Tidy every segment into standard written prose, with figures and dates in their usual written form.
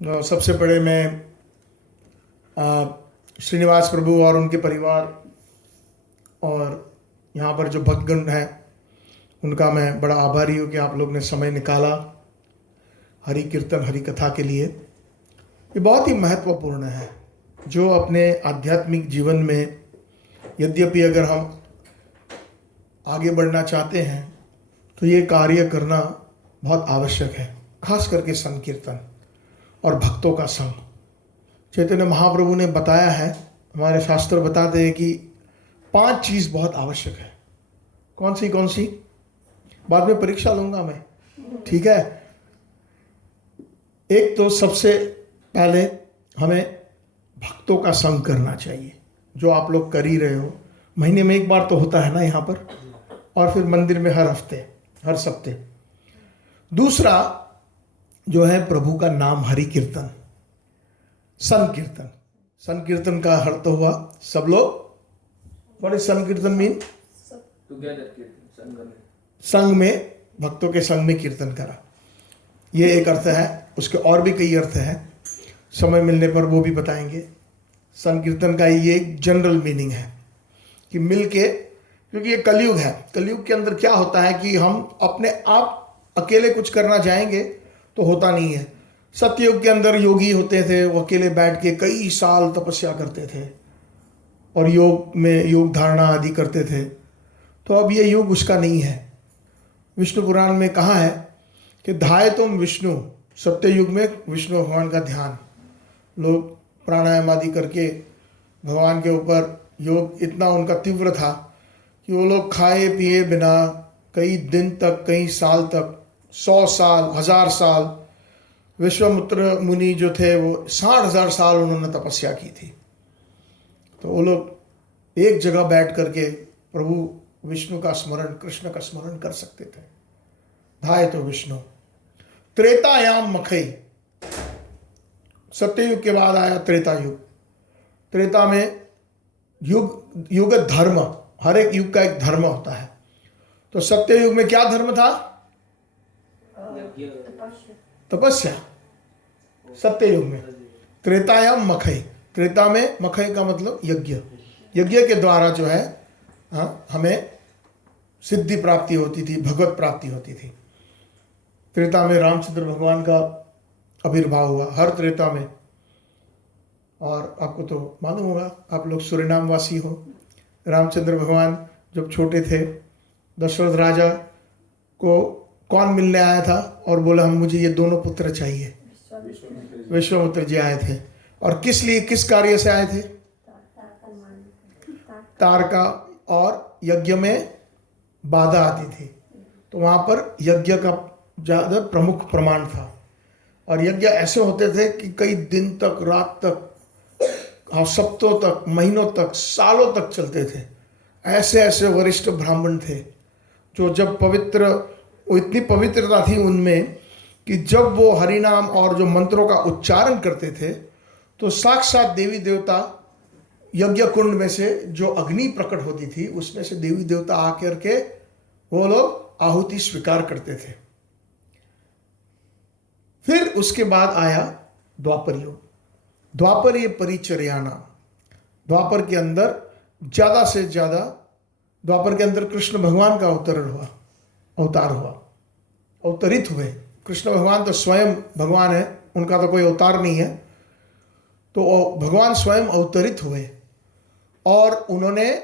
सबसे बड़े मैं श्रीनिवास प्रभु और उनके परिवार और यहाँ पर जो भक्तगण हैं उनका मैं बड़ा आभारी हूँ कि आप लोग ने समय निकाला हरि कीर्तन हरि कथा के लिए। ये बहुत ही महत्वपूर्ण है जो अपने आध्यात्मिक जीवन में, यद्यपि अगर हम आगे बढ़ना चाहते हैं तो ये कार्य करना बहुत आवश्यक है, खास करके संकीर्तन और भक्तों का संग। चैतन्य महाप्रभु ने बताया है, हमारे शास्त्र बताते हैं कि 5 चीज़ बहुत आवश्यक है। कौन सी? बाद में परीक्षा लूँगा मैं, ठीक है। एक तो सबसे पहले हमें भक्तों का संग करना चाहिए, जो आप लोग कर ही रहे हो। महीने में एक बार तो होता है ना यहाँ पर, और फिर मंदिर में हर हफ्ते, हर सप्ते। दूसरा जो है प्रभु का नाम हरि कीर्तन, संकीर्तन। संकीर्तन का अर्थ हुआ सब लोग। व्हाट इज संकीर्तन मीन? संग में, भक्तों के संग में कीर्तन करा, ये एक अर्थ है। उसके और भी कई अर्थ हैं, समय मिलने पर वो भी बताएंगे। संकीर्तन का ये एक जनरल मीनिंग है कि मिलके, क्योंकि ये कलयुग है। कलयुग के अंदर क्या होता है कि हम अपने आप अकेले कुछ करना जाएंगे तो होता नहीं है। सत्ययुग के अंदर योगी होते थे, वो अकेले बैठ के कई साल तपस्या करते थे और योग में योग धारणा आदि करते थे। तो अब ये युग उसका नहीं है। विष्णु पुराण में कहा है कि ध्याय तुम विष्णु, सत्य युग में विष्णु भगवान का ध्यान, लोग प्राणायाम आदि करके भगवान के ऊपर योग इतना उनका तीव्र था कि वो लोग खाए पिए बिना कई दिन तक, कई साल तक, 100 साल, 1000 साल, विश्वामित्र मुनि जो थे वो 60,000 साल उन्होंने तपस्या की थी। तो वो लोग एक जगह बैठ करके प्रभु विष्णु का स्मरण, कृष्ण का स्मरण कर सकते थे। ध्याय तो विष्णु। त्रेतायाम मखई, सत्ययुग के बाद आया त्रेता युग। त्रेता में युग धर्म, हर एक युग का एक धर्म होता है। तो सत्य युग में क्या धर्म था? तपस्या। सत्य युग में। त्रेतायाम मखई, त्रेता में मखई का मतलब यज्ञ। यज्ञ के द्वारा जो है हमें सिद्धि प्राप्ति होती थी, भगवत प्राप्ति होती थी। त्रेता में रामचंद्र भगवान का आविर्भाव हुआ, हर त्रेता में। और आपको तो मालूम होगा, आप लोग सूरीनाम वासी हो। रामचंद्र भगवान जब छोटे थे, दशरथ राजा को कौन मिलने आया था और बोला हम मुझे ये दोनों पुत्र चाहिए? विश्वामित्र जी आए थे। और किस लिए, किस कार्य से आए थे? तारका और यज्ञ में बाधा आती थी, तो वहाँ पर यज्ञ का ज़्यादा प्रमुख प्रमाण था। और यज्ञ ऐसे होते थे कि कई दिन तक, रात तक, सप्तों तक, महीनों तक, सालों तक चलते थे। ऐसे ऐसे वरिष्ठ ब्राह्मण थे जो जब पवित्र, वो इतनी पवित्रता थी उनमें कि जब वो हरिनाम और जो मंत्रों का उच्चारण करते थे तो साक्षात देवी देवता, यज्ञ कुंड में से जो अग्नि प्रकट होती थी उसमें से देवी देवता आकर के वो लोग आहुति स्वीकार करते थे। फिर उसके बाद आया द्वापर युग। द्वापर ये परिचर्या नाम। द्वापर के अंदर ज़्यादा से ज़्यादा, द्वापर के अंदर कृष्ण भगवान का अवतार हुआ, अवतरित हुए। कृष्ण भगवान तो स्वयं भगवान है, उनका तो कोई अवतार नहीं है। तो भगवान स्वयं अवतरित हुए और उन्होंने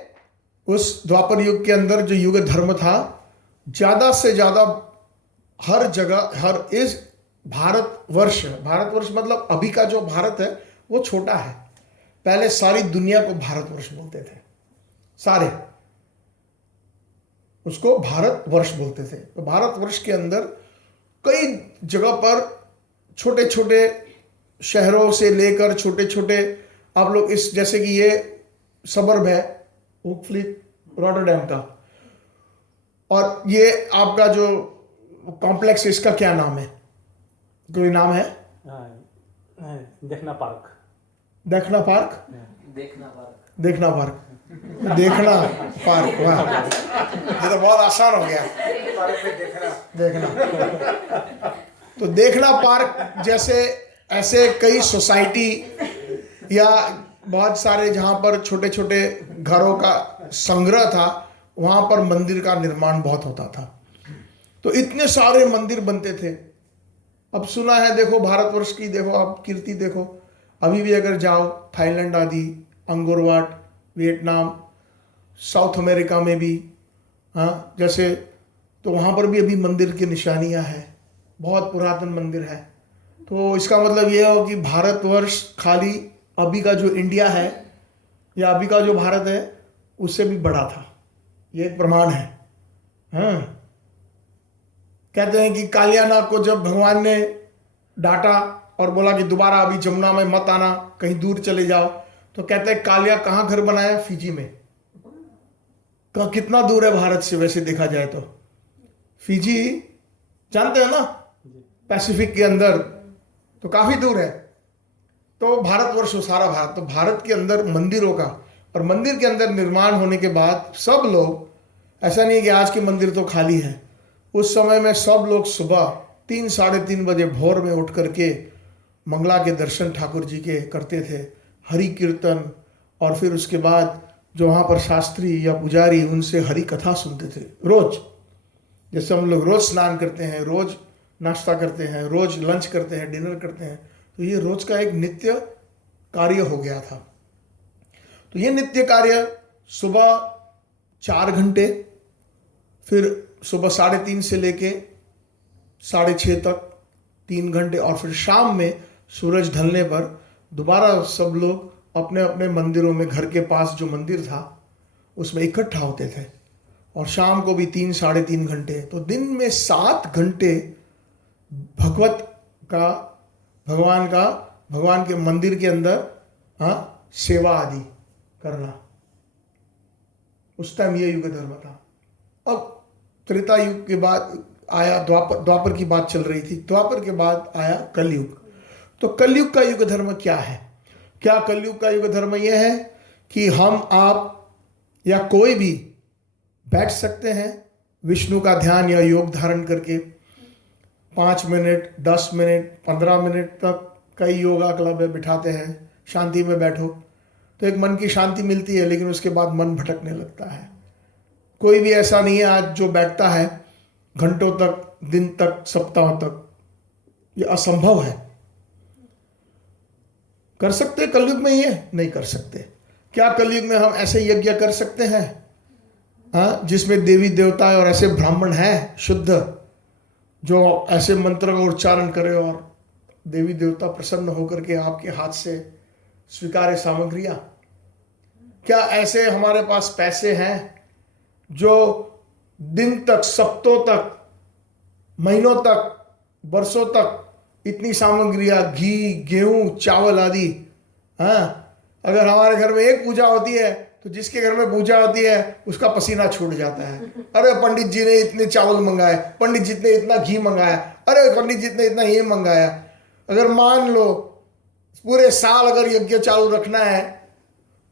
उस द्वापर युग के अंदर जो युग धर्म था, ज़्यादा से ज़्यादा हर जगह, हर इस भारतवर्ष मतलब अभी का जो भारत है वो छोटा है। पहले सारी दुनिया को भारतवर्ष बोलते थे, सारे उसको भारतवर्ष बोलते थे। तो भारतवर्ष के अंदर कई जगह पर छोटे छोटे शहरों से लेकर छोटे छोटे, आप लोग इस, जैसे कि ये सबर्ब है होपफुली रॉटरडैम का, और ये आपका जो कॉम्प्लेक्स, इसका क्या नाम है? कोई नाम है? देखना पार्क। देखना पार्क, देखना पार्क, देखना पार्क, देखना पार्क। वाह, ये तो बहुत आसान हो गया। देखना। तो देखना पार्क जैसे ऐसे कई सोसाइटी या बहुत सारे जहाँ पर छोटे छोटे घरों का संग्रह था, वहाँ पर मंदिर का निर्माण बहुत होता था। तो इतने सारे मंदिर बनते थे। अब सुना है, देखो भारतवर्ष की देखो आप कीर्ति देखो, अभी भी अगर जाओ थाईलैंड आदि, अंगोर वाट, वियतनाम, साउथ अमेरिका में भी, हाँ जैसे, तो वहाँ पर भी अभी मंदिर की निशानियाँ हैं, बहुत पुरातन मंदिर है। तो इसका मतलब ये हो कि भारतवर्ष खाली अभी का जो इंडिया है या अभी का जो भारत है उससे भी बड़ा था, ये एक प्रमाण है। हाँ, कहते हैं कि कालियानाग को जब भगवान ने डांटा और बोला कि दोबारा अभी जमुना में मत आना, कहीं दूर चले जाओ, तो कहते हैं कालिया कहाँ घर बनाया? फिजी में। तो कितना दूर है भारत से वैसे देखा जाए तो? फिजी जानते हो ना, पैसिफिक के अंदर, तो काफी दूर है। तो भारतवर्ष, सारा भारत, तो भारत के अंदर मंदिरों का, और मंदिर के अंदर निर्माण होने के बाद सब लोग, ऐसा नहीं है कि आज के मंदिर तो खाली है, उस समय में सब लोग सुबह 3 साढ़े 3 बजे भोर में उठ करके मंगला के दर्शन ठाकुर जी के करते थे, हरि कीर्तन, और फिर उसके बाद जो वहाँ पर शास्त्री या पुजारी, उनसे हरि कथा सुनते थे रोज। जैसे हम लोग रोज स्नान करते हैं, रोज नाश्ता करते हैं, रोज लंच करते हैं, डिनर करते हैं, तो ये रोज का एक नित्य कार्य हो गया था। तो ये नित्य कार्य सुबह 4 घंटे, फिर सुबह 3:30 से लेके 6:30 तक 3 घंटे, और फिर शाम में सूरज ढलने पर दोबारा सब लोग अपने अपने मंदिरों में, घर के पास जो मंदिर था उसमें इकट्ठा होते थे, और शाम को भी 3 साढ़े 3 घंटे। तो दिन में 7 घंटे भगवान के मंदिर के अंदर, हाँ, सेवा आदि करना। उस टाइम ये युग धर्म था। अब त्रेता युग के बाद आया द्वापर की बात चल रही थी, द्वापर के बाद आया कलयुग। तो कलयुग का युग धर्म क्या है? क्या कलयुग का युग धर्म यह है कि हम, आप या कोई भी बैठ सकते हैं विष्णु का ध्यान या योग धारण करके 5 मिनट, 10 मिनट, 15 मिनट तक कई योगा क्लब है, बिठाते हैं, शांति में बैठो, तो एक मन की शांति मिलती है, लेकिन उसके बाद मन भटकने लगता है। कोई भी ऐसा नहीं है आज जो बैठता है घंटों तक, दिन तक, सप्ताह तक, ये असंभव है। कर सकते कलयुग में ये? नहीं कर सकते। क्या कलयुग में हम ऐसे यज्ञ कर सकते हैं, हाँ, जिसमें देवी देवता और ऐसे ब्राह्मण हैं शुद्ध, जो ऐसे मंत्र का उच्चारण करे और देवी देवता प्रसन्न होकर के आपके हाथ से स्वीकारे सामग्रियां? क्या ऐसे हमारे पास पैसे हैं जो दिन तक, सप्ताहों तक, महीनों तक, वर्षों तक इतनी सामग्रियां, घी, गेहूं, चावल आदि, हाँ, अगर हमारे घर में एक पूजा होती है तो जिसके घर में पूजा होती है उसका पसीना छूट जाता है। अरे पंडित जी ने इतने चावल मंगाए, पंडित जी ने इतना घी मंगाया, अरे पंडित जी ने इतना ये मंगाया। अगर मान लो पूरे साल अगर यज्ञ चालू रखना है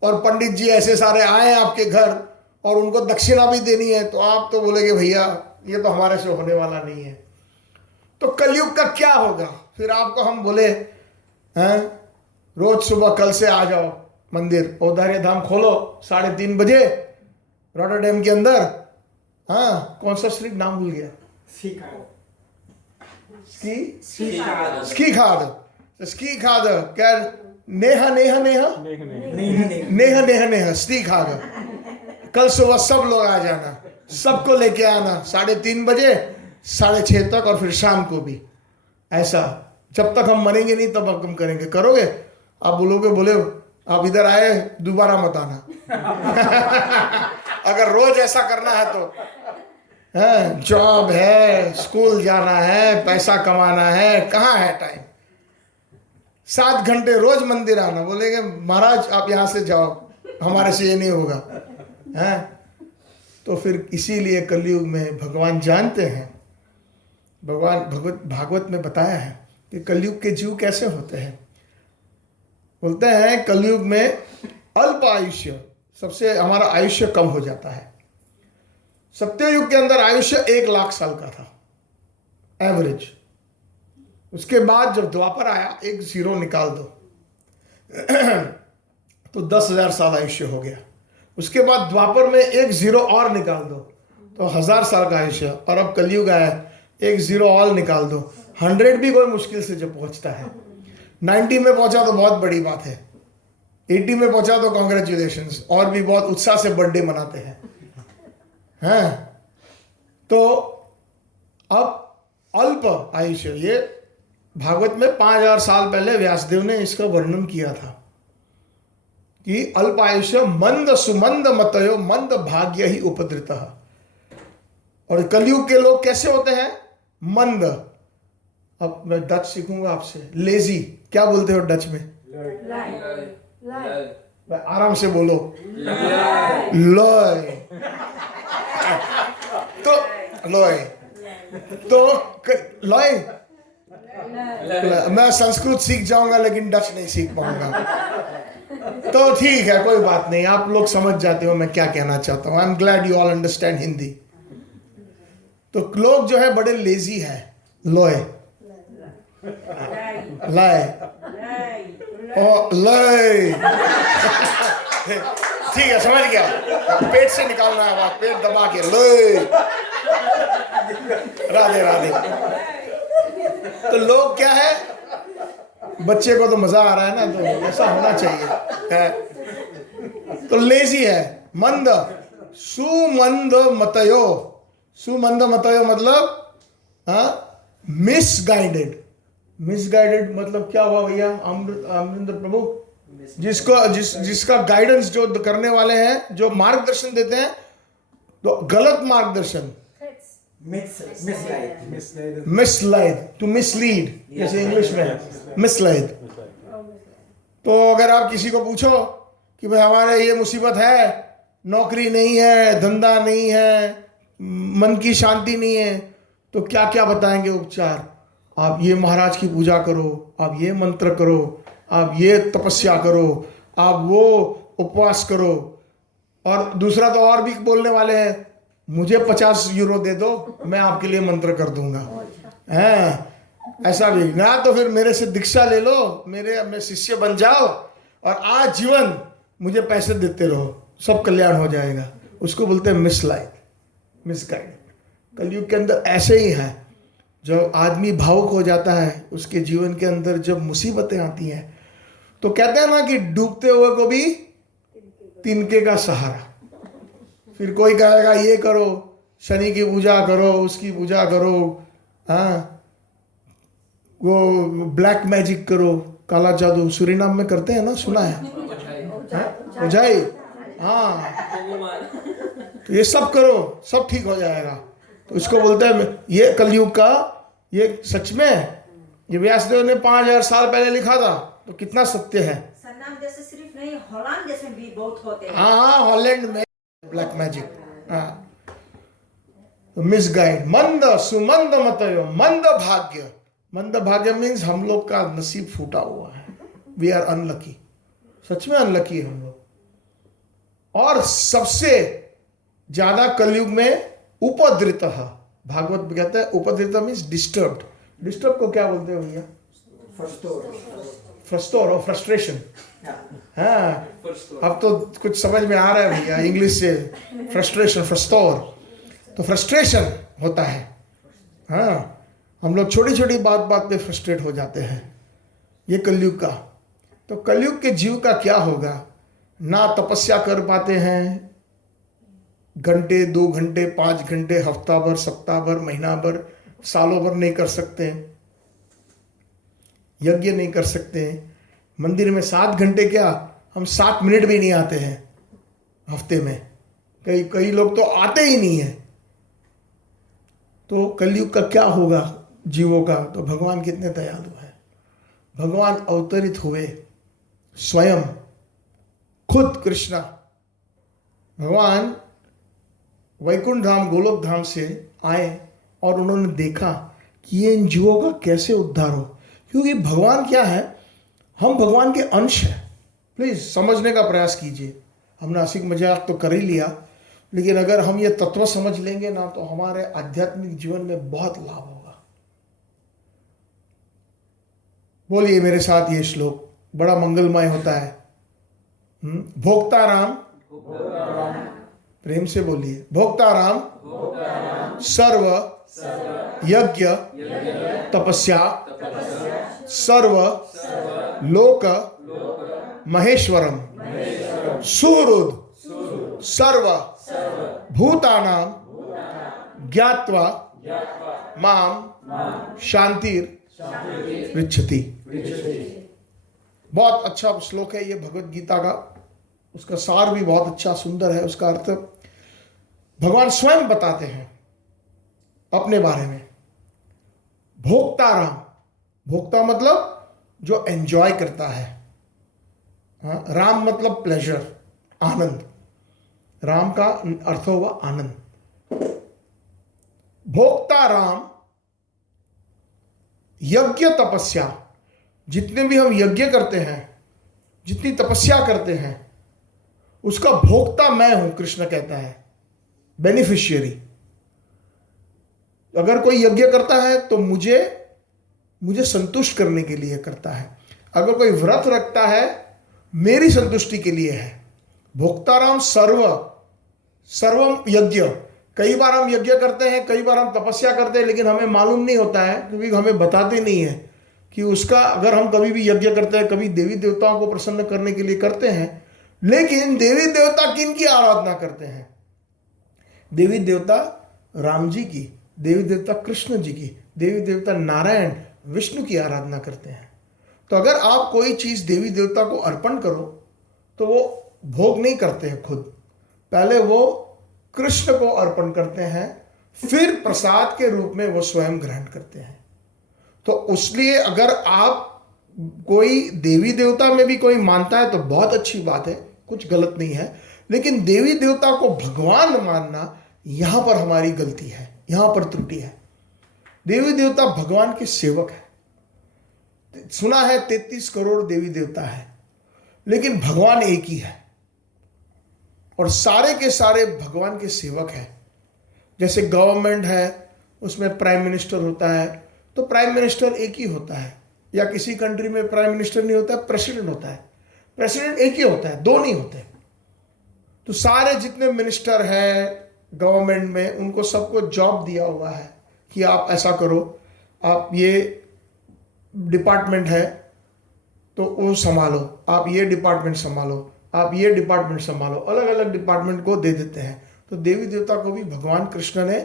और पंडित जी ऐसे सारे आए आपके घर और उनको दक्षिणा भी देनी है, तो आप तो बोलेगे भैया ये तो हमारे से होने वाला नहीं है। तो कलयुग का क्या होगा? फिर आपको हम बोले हैं रोज सुबह कल से आ जाओ मंदिर, औदार्य धाम खोलो 3:30 बजे रॉटरडैम के अंदर, हाँ, कौन सा स्ट्रीट नाम भूल गया, स्की खाद क्या, नेहा स्टी खाद। कल सुबह सब लोग आ जाना, सबको लेके आना 3:30 बजे 6:30 तक, और फिर शाम को भी। ऐसा जब तक हम मरेंगे नहीं तब हम करेंगे। करोगे? आप बोलोगे, बोले आप इधर आए दोबारा मत आना। अगर रोज ऐसा करना है तो, है जॉब है, स्कूल जाना है, पैसा कमाना है, कहाँ है टाइम? 7 घंटे रोज मंदिर आना। बोलेंगे महाराज आप यहाँ से जाओ, हमारे से ये नहीं होगा, है? तो फिर इसीलिए कलयुग में भगवान जानते हैं, भगवान भागवत में बताया है कि कलयुग के जीव कैसे होते हैं। बोलते हैं कलयुग में अल्प आयुष्य, सबसे हमारा आयुष्य कम हो जाता है। सत्ययुग के अंदर आयुष्य 1 लाख साल का था एवरेज, उसके बाद जब द्वापर आया, एक जीरो निकाल दो तो 10,000 साल आयुष्य हो गया। उसके बाद द्वापर में एक जीरो और निकाल दो तो 1,000 साल का आयुष्य। और अब कलयुग आया, एक जीरो और निकाल दो, 100 भी कोई मुश्किल से जो पहुंचता है। 90 में पहुंचा तो बहुत बड़ी बात है, 80 में पहुंचा तो कॉन्ग्रेचुलेशंस, और भी बहुत उत्साह से बर्थडे मनाते हैं। तो अब अल्प आयुष्य, ये भागवत में 5,000 साल पहले व्यासदेव ने इसका वर्णन किया था कि अल्प आयुष्य मंद सुमंद मतयो मंद भाग्य ही उपद्रित। और कलयुग के लोग कैसे होते हैं? मंद। अब मैं डच सीखूंगा आपसे। लेजी क्या बोलते हो डच में? आराम से बोलो। लॉय। तो लॉय, तो लॉय, मैं संस्कृत सीख जाऊंगा लेकिन डच नहीं सीख पाऊंगा। तो ठीक है, कोई बात नहीं, आप लोग समझ जाते हो मैं क्या कहना चाहता हूं। I am glad you all understand Hindi. तो लोग जो है बड़े लेजी है। लॉय, लाए और लय। ठीक है, समझ गया। पेट से निकालना है बात, पेट दबा के लय। राधे राधे। तो लोग क्या है, बच्चे को तो मजा आ रहा है ना, तो ऐसा होना चाहिए है। तो लेजी है, मंद। सुमंद मतयो, सुमंद मतयो मतलब मिसगाइडेड। मिसगाइडेड मतलब क्या हुआ भैया अमरिंदर प्रभु? जिसका गाइडेंस जो करने वाले हैं, जो मार्गदर्शन देते हैं, तो गलत मार्गदर्शन, मिसलाइड, टू मिसलीड, जैसे इंग्लिश में मिसलाइड। तो अगर आप किसी को पूछो कि भाई हमारे ये मुसीबत है, नौकरी नहीं है, धंधा नहीं है, मन की शांति नहीं है, तो क्या क्या बताएंगे उपचार? आप ये महाराज की पूजा करो, आप ये मंत्र करो, आप ये तपस्या करो, आप वो उपवास करो। और दूसरा तो और भी बोलने वाले हैं, मुझे 50 यूरो दे दो, मैं आपके लिए मंत्र कर दूंगा। हैं ऐसा भी ना, तो फिर मेरे से दीक्षा ले लो, मेरे शिष्य बन जाओ और आज जीवन मुझे पैसे देते रहो, सब कल्याण हो जाएगा। उसको बोलते हैं मिसलाइड, मिसगाइड। कलयुग के अंदर ऐसे ही है। जब आदमी भावुक हो जाता है, उसके जीवन के अंदर जब मुसीबतें आती हैं, तो कहते हैं ना कि डूबते हुए को भी तिनके का सहारा। फिर कोई कहेगा ये करो, शनि की पूजा करो, उसकी पूजा करो, वो ब्लैक मैजिक करो, काला जादू सूरीनाम में करते हैं ना, सुना है? ओझाई, हाँ, तो ये सब करो, सब ठीक हो जाएगा। तो इसको बोलते हैं, ये कलयुग का, ये सच में ये व्यासदेव ने 5,000 साल पहले लिखा था, तो कितना सत्य है। सन्नाम जैसे सिर्फ नहीं, हॉलैंड जैसे भी बहुत होते हैं। हाँ, हॉलैंड में ब्लैक मैजिक। मिसगाइड, मंद सुमंद मतयो मंद भाग्य। मंद भाग्य मीन्स हम लोग का नसीब फूटा हुआ है। वी आर अनलकी, सच में अनलकी है हम लोग। और सबसे ज्यादा कलयुग में उपद्रित, भागवत में कहते हैं उपद्रित मीन्स डिस्टर्ब्ड। डिस्टर्ब को क्या बोलते हो भैया? फ्रस्टोर और फ्रस्ट्रेशन। हाँ, अब तो कुछ समझ में आ रहा है भैया इंग्लिश से। फ्रस्ट्रेशन, फ्रस्टोर, तो फ्रस्ट्रेशन होता है। हाँ, हम लोग छोटी छोटी बात पे फ्रस्ट्रेट हो जाते हैं। ये कलयुग का। तो कलयुग के जीव का क्या होगा? ना तपस्या कर पाते हैं, घंटे 2 घंटे 5 घंटे, हफ्ता भर, सप्ताह भर, महीना भर, सालों भर नहीं कर सकते हैं, यज्ञ नहीं कर सकते हैं। मंदिर में 7 घंटे क्या, हम 7 मिनट भी नहीं आते हैं हफ्ते में। कई लोग तो आते ही नहीं है। तो कलयुग का क्या होगा जीवों का? तो भगवान कितने दयालु हैं। भगवान अवतरित हुए स्वयं, खुद कृष्णा भगवान वैकुंठ धाम, गोलोक धाम से आए और उन्होंने देखा कि ये इन जीवों का कैसे उद्धार हो। क्योंकि भगवान क्या है, हम भगवान के अंश हैं। प्लीज समझने का प्रयास कीजिए। हमने हंसी मजाक तो कर ही लिया, लेकिन अगर हम ये तत्व समझ लेंगे ना, तो हमारे आध्यात्मिक जीवन में बहुत लाभ होगा। बोलिए मेरे साथ ये श्लोक, बड़ा मंगलमय होता है। भोक्ता राम, प्रेम से बोलिए, भोक्ता राम सर्व यज्ञ तपस्या सर्व लोक महेश्वरम सुहृद सर्व भूतानां ज्ञात्वा माम शांतिर पृच्छति। बहुत अच्छा श्लोक है ये भगवत गीता का। उसका सार भी बहुत अच्छा सुंदर है। उसका अर्थ भगवान स्वयं बताते हैं अपने बारे में। भोक्ता राम, भोक्ता मतलब जो एंजॉय करता है। हाँ, राम मतलब प्लेजर, आनंद। राम का अर्थ हुआ आनंद। भोक्ता राम यज्ञ तपस्या, जितने भी हम यज्ञ करते हैं, जितनी तपस्या करते हैं, उसका भोक्ता मैं हूं, कृष्ण कहता है, बेनिफिशियरी। अगर कोई यज्ञ करता है तो मुझे संतुष्ट करने के लिए करता है। अगर कोई व्रत रखता है मेरी संतुष्टि के लिए है। भोक्ताराम सर्वम यज्ञ। कई बार हम यज्ञ करते हैं, कई बार हम तपस्या करते हैं, लेकिन हमें मालूम नहीं होता है, क्योंकि हमें बताते नहीं है कि उसका, अगर हम कभी भी यज्ञ करते हैं, कभी देवी देवताओं को प्रसन्न करने के लिए करते हैं, लेकिन देवी देवता किन की आराधना करते हैं? देवी देवता राम जी की, देवी देवता कृष्ण जी की, देवी देवता नारायण विष्णु की आराधना करते हैं। तो अगर आप कोई चीज देवी देवता को अर्पण करो तो वो भोग नहीं करते हैं खुद, पहले वो कृष्ण को अर्पण करते हैं, फिर प्रसाद के रूप में वो स्वयं ग्रहण करते हैं। तो इसलिए अगर आप कोई देवी देवता में भी कोई मानता है तो बहुत अच्छी बात है, कुछ गलत नहीं है, लेकिन देवी देवता को भगवान मानना, यहां पर हमारी गलती है, यहां पर त्रुटि है। देवी देवता भगवान के सेवक है। सुना है 33 करोड़ देवी देवता है, लेकिन भगवान एक ही है और सारे के सारे भगवान के सेवक हैं। जैसे गवर्नमेंट है, उसमें प्राइम मिनिस्टर होता है, तो प्राइम मिनिस्टर एक ही होता है, या किसी कंट्री में प्राइम मिनिस्टर नहीं होता है, प्रेसिडेंट होता है। प्रेसिडेंट एक ही होता है, दो नहीं होते। तो सारे जितने मिनिस्टर हैं गवर्नमेंट में, उनको सबको जॉब दिया हुआ है कि आप ऐसा करो, आप ये डिपार्टमेंट है तो वो संभालो, आप ये डिपार्टमेंट संभालो, आप ये डिपार्टमेंट संभालो, अलग अलग डिपार्टमेंट को दे देते हैं। तो देवी देवता को भी भगवान कृष्ण ने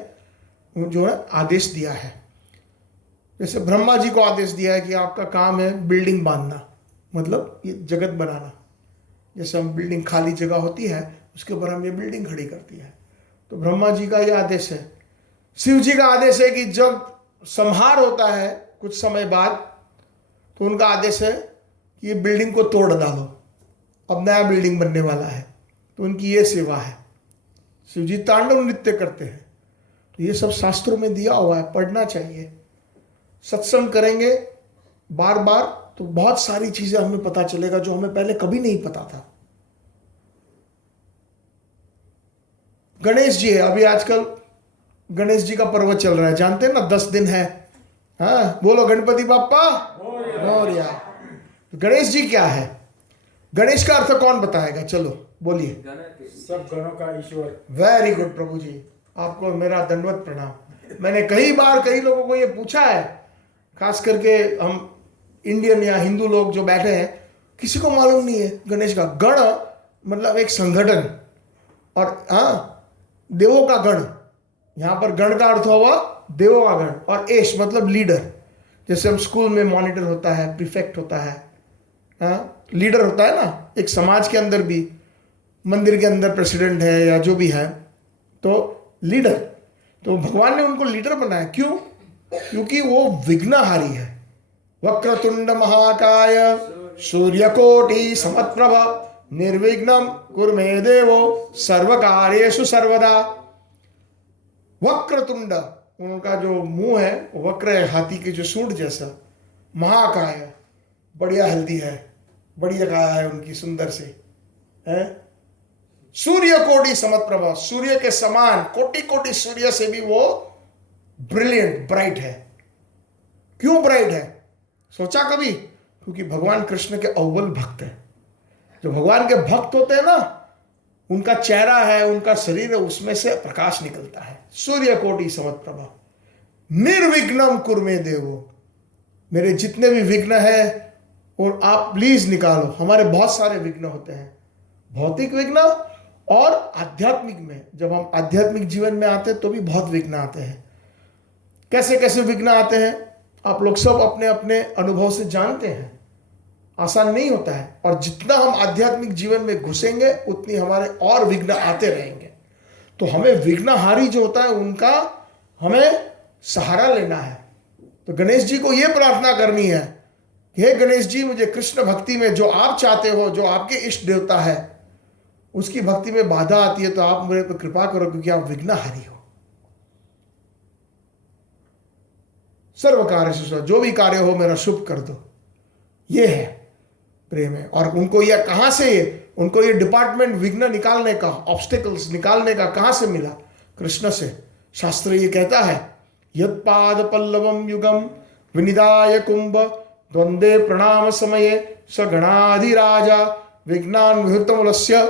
जो है आदेश दिया है। जैसे ब्रह्मा जी को आदेश दिया है कि आपका काम है बिल्डिंग बांधना, मतलब ये जगत बनाना। जैसे हम बिल्डिंग, खाली जगह होती है उसके ऊपर हम ये बिल्डिंग खड़ी करती है, तो ब्रह्मा जी का ये आदेश है। शिव जी का आदेश है कि जब संहार होता है कुछ समय बाद, तो उनका आदेश है कि ये बिल्डिंग को तोड़ डालो, अब नया बिल्डिंग बनने वाला है। तो उनकी ये सेवा है। शिव जी तांडव नृत्य करते हैं। तो ये सब शास्त्रों में दिया हुआ है, पढ़ना चाहिए। सत्संग करेंगे बार बार तो बहुत सारी चीजें हमें पता चलेगा जो हमें पहले कभी नहीं पता था। गणेश जी है, अभी आजकल गणेश जी का पर्व चल रहा है, जानते हैं ना, 10 दिन है। हाँ, बोलो गणपति बाप्पा मोरया। तो गणेश जी क्या है? गणेश का अर्थ कौन बताएगा? चलो बोलिए। सब गणों का ईश्वर। वेरी गुड प्रभु जी, आपको मेरा दंडवत प्रणाम। मैंने कई बार कई लोगों को ये पूछा है, खास करके हम इंडियन या हिंदू लोग जो बैठे हैं, किसी को मालूम नहीं है गणेश का। गण मतलब एक संगठन, और हाँ, देवों का गण। यहाँ पर गण का अर्थ हुआ देवों का गण, और एश मतलब लीडर। जैसे हम स्कूल में मॉनिटर होता है, प्रीफेक्ट होता है, हाँ, लीडर होता है ना। एक समाज के अंदर भी, मंदिर के अंदर प्रेसिडेंट है या जो भी है, तो लीडर। तो भगवान ने उनको लीडर बनाया। क्यों? क्योंकि वो विघ्नहारी है। वक्रतुंड महाकाय सूर्यकोटि समप्रभ निर्विघ्नं कुरु मे देवो सर्वकार्येषु सर्वदा। वक्रतुंड, उनका जो मुंह है वक्र है, हाथी के जो सूंड जैसा। महाकाय, बढ़िया हेल्दी है, बढ़िया काया है उनकी, सुंदर से है। सूर्य कोटि समप्रभा, सूर्य के समान, कोटि कोटि सूर्य से भी वो ब्रिलियंट, ब्राइट है। क्यों ब्राइट है? सोचा कभी? क्योंकि भगवान कृष्ण के अव्वल भक्त हैं। जो भगवान के भक्त होते हैं ना, उनका चेहरा है, उनका शरीर है, उसमें से प्रकाश निकलता है। सूर्य कोटि समप्रभा निर्विघ्नम कुर्मे देवो। मेरे जितने भी विघ्न है और आप प्लीज निकालो। हमारे बहुत सारे विघ्न होते हैं, भौतिक विघ्न और आध्यात्मिक में। जब हम आध्यात्मिक जीवन में आते हैं तो भी बहुत विघ्न आते हैं। कैसे कैसे विघ्न आते हैं आप लोग सब अपने अपने अनुभव से जानते हैं। आसान नहीं होता है, और जितना हम आध्यात्मिक जीवन में घुसेंगे उतनी हमारे और विघ्न आते रहेंगे। तो हमें विघ्नहारी जो होता है उनका हमें सहारा लेना है। तो गणेश जी को यह प्रार्थना करनी है, हे गणेश जी, मुझे कृष्ण भक्ति में जो आप चाहते हो, जो आपके इष्ट देवता है, उसकी भक्ति में बाधा आती है तो आप मेरे पर कृपा करो, क्योंकि आप विघ्नहारी हो। सर्व कार्य से जो भी कार्य हो मेरा शुभ कर दो। ये है प्रेम है। और उनको यह कहां से, उनको ये डिपार्टमेंट विघ्न निकालने का, ऑब्स्टेकल्स निकालने का कहां से मिला? कृष्ण से। शास्त्र ये कहता है, यत्पाद पल्लवम युगम विनिदाय कुंभ द्वंद्वे प्रणाम समये स गणाधिराजा विघ्नान विहृतमूलस्य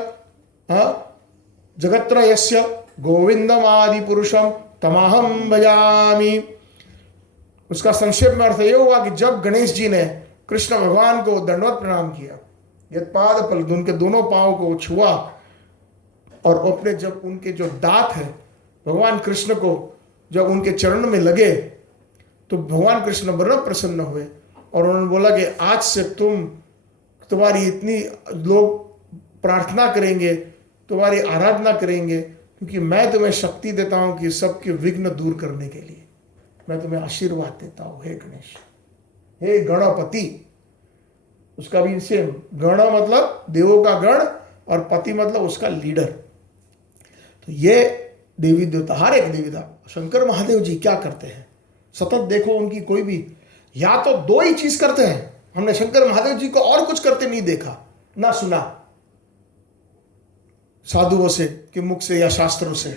जगत्रयस्य गोविंदमादि पुरुषम तमाहम भजामि। उसका संक्षेप में अर्थ यह हुआ कि जब गणेश जी ने कृष्ण भगवान को दंडवत प्रणाम किया, यत्पाद पल्लव, उनके दोनों पांव को छुआ, और अपने जब उनके जो दांत है भगवान कृष्ण को जब उनके चरण में लगे तो भगवान कृष्ण बड़ा प्रसन्न हुए। और उन्होंने बोला कि आज से तुम्हारी इतनी लोग प्रार्थना करेंगे, तुम्हारी आराधना करेंगे, क्योंकि मैं तुम्हें शक्ति देता हूं कि सबके विघ्न दूर करने के लिए मैं तुम्हें आशीर्वाद देता हूं। हे गणेश, हे गणपति। उसका भी सेम, गण मतलब देवों का गण और पति मतलब उसका लीडर। तो ये देवी देवता, हर एक देवी देवता, शंकर महादेव जी क्या करते हैं सतत देखो उनकी कोई भी, या तो दो ही चीज करते हैं। हमने शंकर महादेव जी को और कुछ करते नहीं देखा ना सुना साधुओं से के मुख से या शास्त्रों से।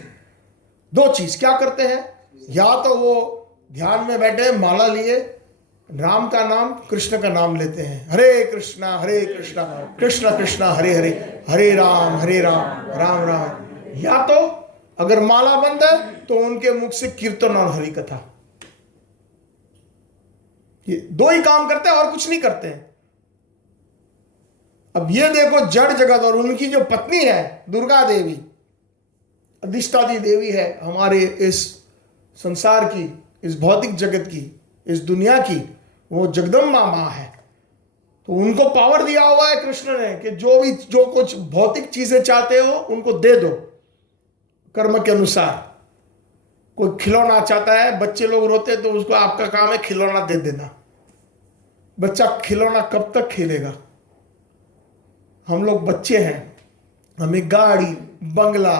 दो चीज क्या करते हैं, या तो वो ध्यान में बैठे माला लिए राम का नाम कृष्ण का नाम लेते हैं, हरे कृष्णा कृष्ण कृष्ण हरे हरे, हरे राम राम राम। या तो अगर माला बंद है तो उनके मुख से कीर्तन और हरि कथा। ये दो ही काम करते हैं और कुछ नहीं करते हैं। अब ये देखो जड़ जगत, और उनकी जो पत्नी है दुर्गा देवी, अधिष्ठात्री देवी है हमारे इस संसार की, इस भौतिक जगत की, इस दुनिया की, वो जगदम्बा मां है। तो उनको पावर दिया हुआ है कृष्ण ने कि जो कुछ भौतिक चीजें चाहते हो उनको दे दो कर्म के अनुसार। कोई खिलौना चाहता है, बच्चे लोग रोते तो उसको आपका काम है खिलौना दे देना। बच्चा खिलौना कब तक खेलेगा? हम लोग बच्चे हैं, हमें गाड़ी, बंगला,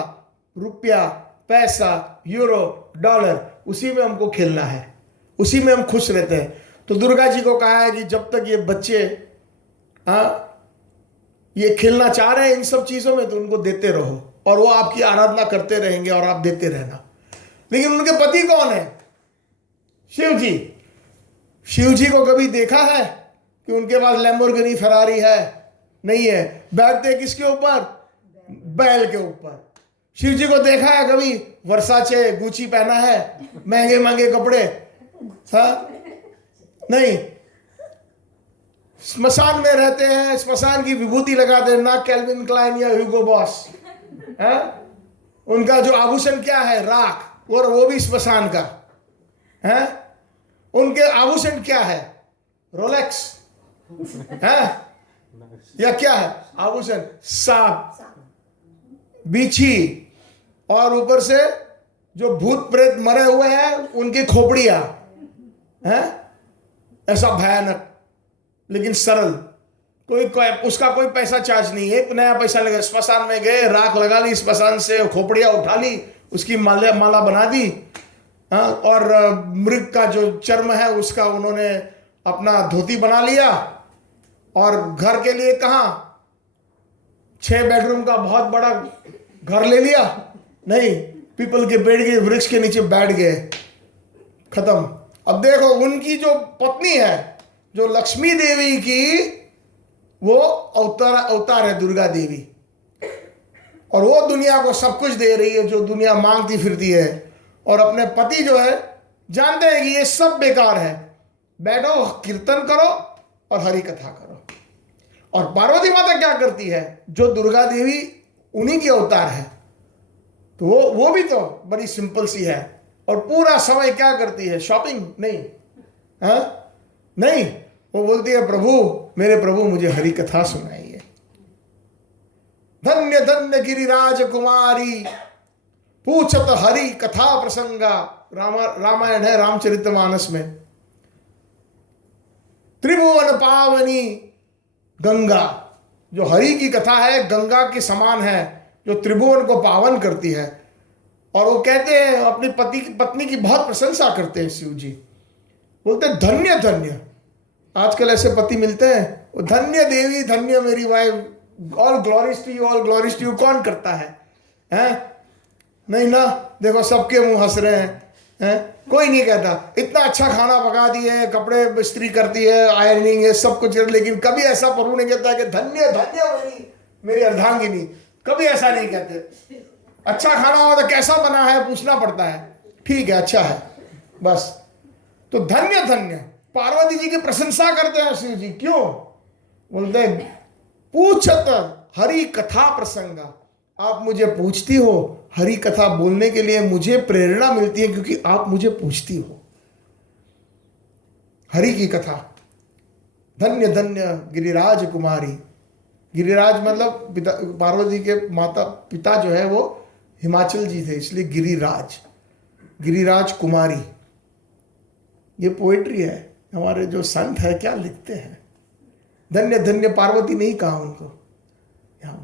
रुपया, पैसा, यूरो, डॉलर, उसी में हमको खेलना है, उसी में हम खुश रहते हैं। तो दुर्गा जी को कहा है कि जब तक ये बच्चे ये खेलना चाह रहे हैं इन सब चीजों में, तो उनको देते रहो और वो आपकी आराधना करते रहेंगे और आप देते रहना। लेकिन उनके पति कौन है? शिव जी। शिव जी को कभी देखा है कि उनके पास लैम्बोर्गिनी फरारी है? नहीं है। बैठते किसके ऊपर? बैल के ऊपर। शिव जी को देखा है कभी वर्साचे गुची पहना है, महंगे महंगे कपड़े? नहीं। स्मशान में रहते हैं, स्मशान की विभूति लगाते हैं, ना कैल्विन क्लाइन या ह्यूगो बॉस। उनका जो आभूषण क्या है? राख, और वो भी स्मशान का है। उनके आभूषण क्या है? रोलेक्स है या क्या है आभूषण? सांप, बिच्छी, और ऊपर से जो भूत प्रेत मरे हुए हैं उनकी खोपड़ियां हैं। ऐसा भयानक लेकिन सरल। कोई उसका कोई पैसा चार्ज नहीं है, एक नया पैसा लगा। स्मशान में गए, राख लगा ली, स्मशान से खोपड़ियां उठा ली, उसकी माला बना दी, और मृग का जो चर्म है उसका उन्होंने अपना धोती बना लिया। और घर के लिए कहां 6 बेडरूम का बहुत बड़ा घर ले लिया? नहीं, पीपल के पेड़ के वृक्ष के नीचे बैठ गए, खत्म। अब देखो उनकी जो पत्नी है जो लक्ष्मी देवी की वो अवतार है, दुर्गा देवी, और वो दुनिया को सब कुछ दे रही है जो दुनिया मांगती फिरती है, और अपने पति जो है जानते हैं कि ये सब बेकार है, बैठो कीर्तन करो और हरि कथा करो। और पार्वती माता क्या करती है, जो दुर्गा देवी उन्हीं की अवतार है, तो वो भी तो बड़ी सिंपल सी है, और पूरा समय क्या करती है, शॉपिंग नहीं, हाँ नहीं, वो बोलती है प्रभु, मेरे प्रभु मुझे हरि कथा सुनाइए। धन्य धन्य गिरिराज कुमारी पूछत हरि कथा प्रसंगा, रामायण है, रामचरितमानस में। त्रिभुवन पावनी गंगा, जो हरि की कथा है गंगा के समान है, जो त्रिभुवन को पावन करती है। और वो कहते हैं, अपनी पत्नी की बहुत प्रशंसा करते हैं शिव जी, बोलते हैं धन्य धन्य। आजकल ऐसे पति मिलते हैं, वो धन्य देवी, धन्य मेरी wife, all glories to you, all glories to you. कौन करता है, हैं? नहीं ना, देखो सबके मुंह हंस रहे हैं, कोई नहीं कहता। इतना अच्छा खाना पका दिए, कपड़े इस्त्री करती है, आयरनिंग है, सब कुछ, लेकिन कभी ऐसा प्रभु नहीं कहता कि धन्य धन्य मेरी अर्धांगिनी, कभी ऐसा नहीं कहते। अच्छा खाना हो तो कैसा बना है पूछना पड़ता है, ठीक है अच्छा है बस। तो धन्य धन्य, पार्वती जी की प्रशंसा करते हैं शिव जी, क्यों? बोलते हैं पूछत हरि कथा प्रसंगा, आप मुझे पूछती हो, हरि कथा बोलने के लिए मुझे प्रेरणा मिलती है क्योंकि आप मुझे पूछती हो। हरि की कथा, धन्य धन्य गिरिराज कुमारी। गिरिराज मतलब पार्वती के माता पिता जो है वो हिमाचल जी थे, इसलिए गिरिराज, गिरिराज कुमारी। ये पोएट्री है, हमारे जो संत है क्या लिखते हैं, धन्य धन्य पार्वती नहीं कहा उनको,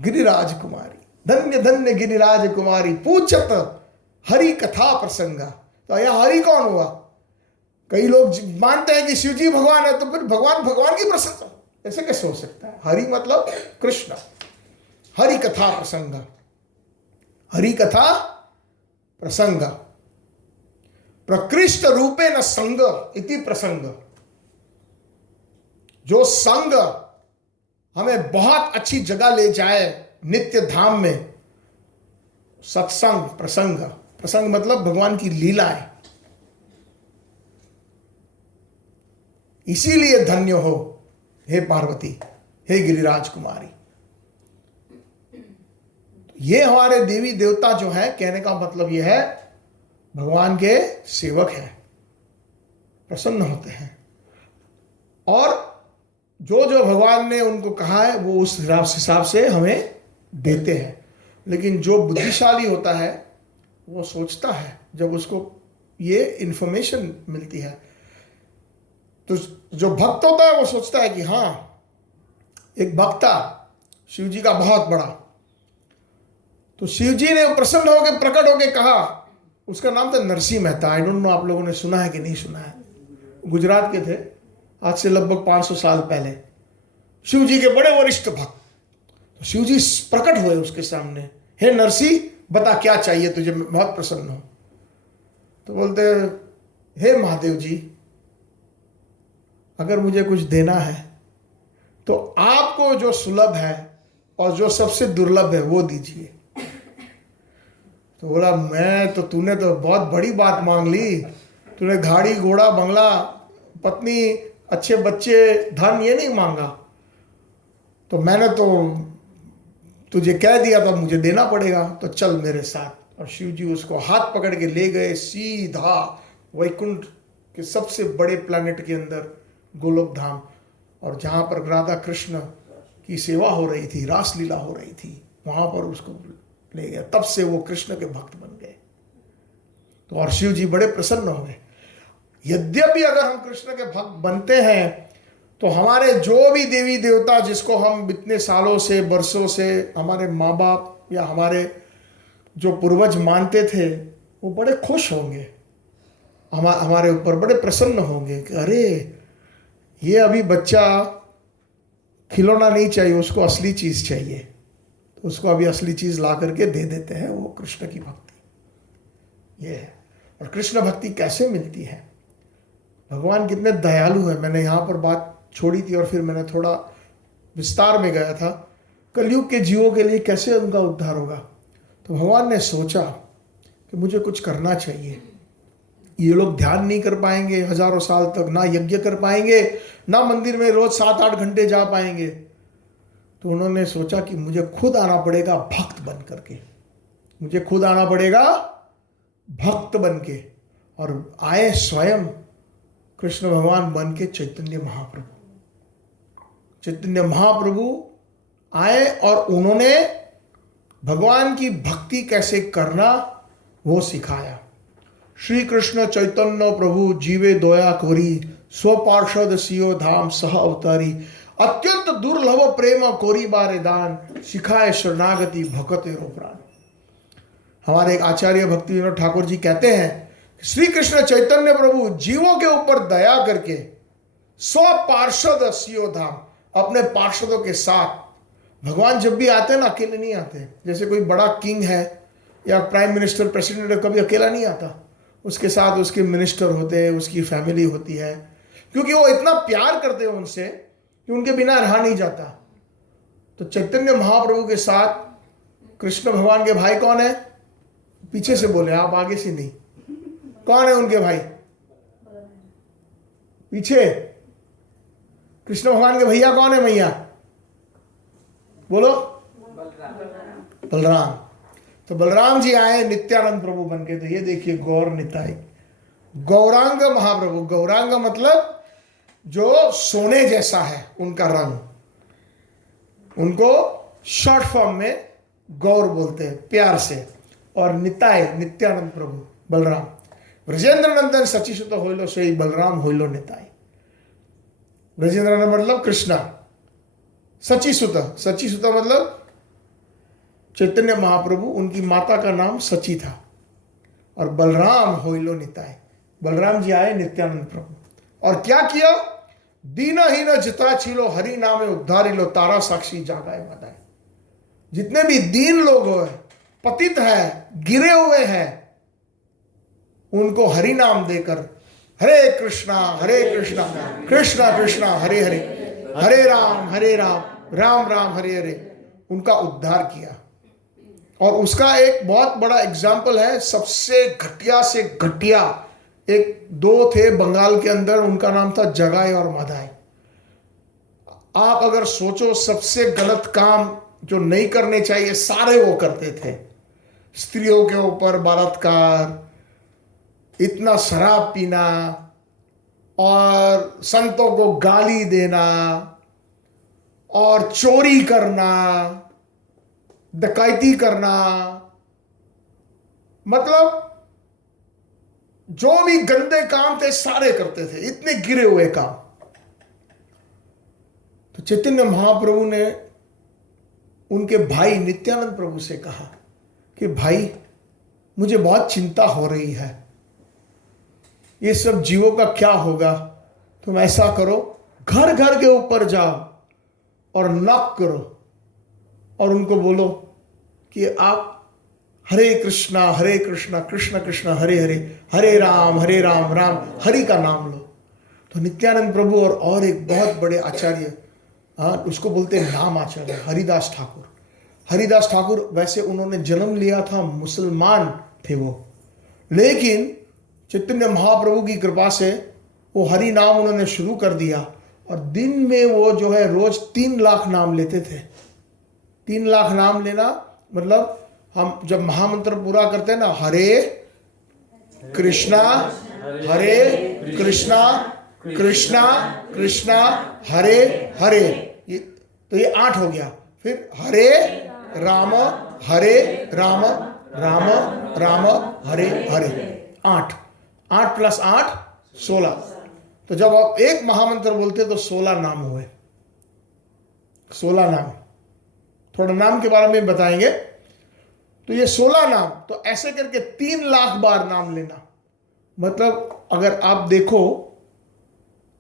गिरिराज कुमारी, धन्य धन्य गिरिराज कुमारी पूछत हरि कथा प्रसंगा। तो यह हरि कौन हुआ? कई लोग मानते हैं कि शिव जी भगवान है, तो फिर भगवान की प्रशंसा ऐसे कैसे हो सकता है? हरि मतलब कृष्ण, हरि कथा प्रसंगा, हरि कथा प्रसंग, प्रकृष्ट रूपे न संग इति प्रसंग। जो संग हमें बहुत अच्छी जगह ले जाए नित्य धाम में, सत्संग, प्रसंग, प्रसंग मतलब भगवान की लीलाएं। इसीलिए धन्य हो हे पार्वती, हे गिरिराज कुमारी। ये हमारे देवी देवता जो है, कहने का मतलब यह है भगवान के सेवक हैं, प्रसन्न होते हैं, और जो जो भगवान ने उनको कहा है वो उस हिसाब से हमें देते हैं। लेकिन जो बुद्धिशाली होता है वो सोचता है, जब उसको ये इंफॉर्मेशन मिलती है, तो जो भक्त होता है वो सोचता है कि हाँ, एक भक्ता शिव जी का बहुत बड़ा, तो शिव जी ने प्रसन्न होकर प्रकट होकर कहा, उसका नाम था Narsinh Mehta. I don't know आप लोगों ने सुना है कि नहीं सुना है, गुजरात के थे, आज से लगभग 500 साल पहले, शिव जी के बड़े वरिष्ठ भक्त। तो शिव जी प्रकट हुए उसके सामने, हे नरसिंह बता क्या चाहिए तुझे, मैं बहुत प्रसन्न हूं। तो बोलते हे महादेव जी, अगर मुझे कुछ देना है तो आपको जो सुलभ है और जो सबसे दुर्लभ है वो दीजिए। तो बोला मैं तो, तूने तो बहुत बड़ी बात मांग ली, तूने गाड़ी घोड़ा बंगला पत्नी अच्छे बच्चे धन ये नहीं मांगा, तो मैंने तो तुझे कह दिया था मुझे देना पड़ेगा, तो चल मेरे साथ। और शिव जी उसको हाथ पकड़ के ले गए सीधा वैकुंठ के सबसे बड़े प्लैनेट के अंदर, गोलोक धाम, और जहाँ पर राधा कृष्ण की सेवा हो रही थी, रासलीला हो रही थी, वहाँ पर उसको ले गया। तब से वो कृष्ण के भक्त बन गए। तो और शिव जी बड़े प्रसन्न हुए। यद्यपि अगर हम कृष्ण के भक्त बनते हैं तो हमारे जो भी देवी देवता जिसको हम इतने सालों से वर्षों से हमारे माँ बाप या हमारे जो पूर्वज मानते थे, वो बड़े खुश होंगे, हमारे ऊपर बड़े प्रसन्न होंगे कि अरे ये अभी बच्चा खिलौना नहीं चाहिए, उसको असली चीज़ चाहिए, तो उसको अभी असली चीज़ ला करके दे देते हैं। वो कृष्ण की भक्ति ये है। और कृष्ण भक्ति कैसे मिलती है? भगवान कितने दयालु है। मैंने यहाँ पर बात छोड़ी थी और फिर मैंने थोड़ा विस्तार में गया था, कलयुग के जीवों के लिए कैसे उनका उद्धार होगा। तो भगवान ने सोचा कि मुझे कुछ करना चाहिए। ये लोग ध्यान नहीं कर पाएंगे हजारों साल तक, ना यज्ञ कर पाएंगे, ना मंदिर में रोज 7-8 घंटे जा पाएंगे। तो उन्होंने सोचा कि मुझे खुद आना पड़ेगा भक्त बन करके, मुझे खुद आना पड़ेगा भक्त बन के। और आए स्वयं कृष्ण भगवान बन के चैतन्य महाप्रभु। चैतन्य महाप्रभु आए और उन्होंने भगवान की भक्ति कैसे करना वो सिखाया। श्री कृष्ण चैतन्य प्रभु जीवे दोया कोरी, स्व पार्षद सियो धाम सह अवतारी, अत्यंत दुर्लभ प्रेम कोरी बारे दान, सिखाए शरणागति भगत एरो प्राण। हमारे एक आचार्य भक्ति विनोद ठाकुर जी कहते हैं, श्री कृष्ण चैतन्य प्रभु जीवों के ऊपर दया करके स्व पार्षद सियो धाम, अपने पार्षदों के साथ। भगवान जब भी आते हैं ना, अकेले नहीं आते। जैसे कोई बड़ा किंग है या प्राइम मिनिस्टर, प्रेसिडेंट, कभी अकेला नहीं आता, उसके साथ उसके मिनिस्टर होते हैं, उसकी फैमिली होती है, क्योंकि वो इतना प्यार करते हैं उनसे कि उनके बिना रहा नहीं जाता। तो चैतन्य महाप्रभु के साथ कृष्ण भगवान के भाई कौन है? पीछे से बोले आप, आगे से नहीं। कौन है उनके भाई? पीछे। कृष्ण भगवान के भैया कौन है? भैया बोलो। बलराम। तो बलराम जी आए नित्यानंद प्रभु बनके। तो ये देखिए गौर निताई, गौरांग महाप्रभु। गौरांग मतलब जो सोने जैसा है उनका रंग, उनको शॉर्ट फॉर्म में गौर बोलते हैं प्यार से। और निताय नित्यानंद प्रभु बलराम। ब्रजेंद्र नंदन सचिसुत होइलो सोई बलराम होइलो निताय। ब्रजेंद्र नंदन मतलब कृष्णा, सचिसुत, सचिसुत मतलब चैतन्य महाप्रभु, उनकी माता का नाम सची था। और बलराम होइलो निताय, बलराम जी आए नित्यानंद प्रभु। और क्या किया? दीनहीन जिता छिलो हरि नामे उद्धारिलो, तारा साक्षी जागाए बधाए। जितने भी दीन लोग हो, पतित है, गिरे हुए हैं, उनको हरि नाम देकर हरे कृष्णा कृष्णा कृष्णा हरे हरे, हरे राम राम राम हरे हरे, उनका उद्धार किया। और उसका एक बहुत बड़ा एग्जाम्पल है, सबसे घटिया से घटिया एक दो थे बंगाल के अंदर, उनका नाम था जगाए और माधाई। आप अगर सोचो, सबसे गलत काम जो नहीं करने चाहिए सारे वो करते थे। स्त्रियों के ऊपर बलात्कार, इतना शराब पीना, और संतों को गाली देना, और चोरी करना, डकैती करना, मतलब जो भी गंदे काम थे सारे करते थे, इतने गिरे हुए काम। तो चैतन्य महाप्रभु ने उनके भाई नित्यानंद प्रभु से कहा कि भाई मुझे बहुत चिंता हो रही है, ये सब जीवों का क्या होगा। तुम ऐसा करो, घर घर के ऊपर जाओ और नॉक करो और उनको बोलो कि आप हरे कृष्णा कृष्ण कृष्ण हरे हरे, हरे राम राम हरि का नाम लो। तो नित्यानंद प्रभु और एक बहुत बड़े आचार्य, उसको बोलते हैं नाम आचार्य, हरिदास ठाकुर। हरिदास ठाकुर वैसे उन्होंने जन्म लिया था, मुसलमान थे वो, लेकिन चैतन्य महाप्रभु की कृपा से वो हरि नाम उन्होंने शुरू कर दिया। और दिन में वो जो है रोज 3 लाख नाम लेते थे। 3 लाख नाम लेना मतलब हम जब महामंत्र पूरा करते हैं ना, हरे कृष्णा कृष्णा कृष्णा हरे हरे, तो ये 8 हो गया। फिर हरे राम राम राम हरे हरे, 8 + 8 16। तो जब आप एक महामंत्र बोलते तो 16 नाम हुए। 16 नाम, थोड़ा नाम के बारे में बताएंगे। तो ये 16 नाम, तो ऐसे करके 3 लाख बार नाम लेना। मतलब अगर आप देखो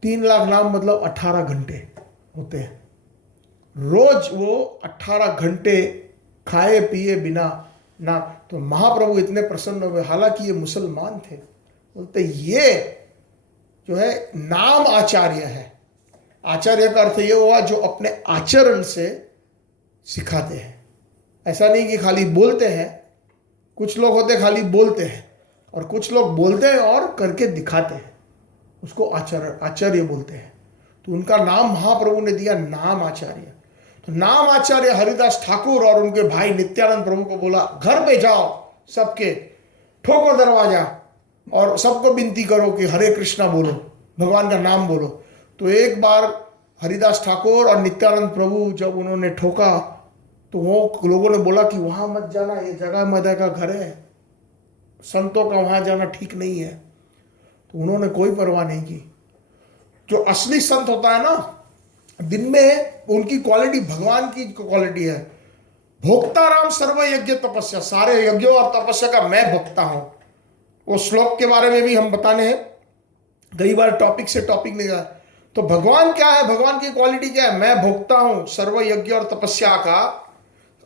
3 लाख नाम मतलब 18 घंटे होते हैं। रोज वो 18 घंटे खाए पिए बिना ना। तो महाप्रभु इतने प्रसन्न हुए, हालांकि ये मुसलमान थे। बोलते ये जो है नाम आचार्य है, आचार्य का अर्थ ये हुआ जो अपने आचरण से सिखाते हैं। ऐसा नहीं कि खाली बोलते हैं, कुछ लोग होते खाली बोलते हैं, और कुछ लोग बोलते हैं और करके दिखाते हैं, उसको आचार्य बोलते हैं। तो उनका नाम महाप्रभु ने दिया नाम आचार्य। तो नाम आचार्य हरिदास ठाकुर और उनके भाई नित्यानंद प्रभु को बोला, घर पे जाओ सबके, ठोको दरवाजा और सबको विनती करो कि हरे कृष्णा बोलो, भगवान का नाम बोलो। तो एक बार हरिदास ठाकुर और नित्यानंद प्रभु जब उन्होंने ठोका तो वो लोगों ने बोला कि वहां मत जाना, ये जगह मदा का घर है, संतों का वहां जाना ठीक नहीं है। तो उन्होंने कोई परवाह नहीं की। जो असली संत होता है ना, दिन में उनकी क्वालिटी भगवान की क्वालिटी है, भोक्ता राम सर्व यज्ञ तपस्या, सारे यज्ञों और तपस्या का मैं भोक्ता हूं। वो श्लोक के बारे में भी हम बताने हैं, कई बार टॉपिक से टॉपिक नहीं गया। तो भगवान क्या है, भगवान की क्वालिटी क्या है, मैं भोक्ता हूं सर्व यज्ञ और तपस्या का,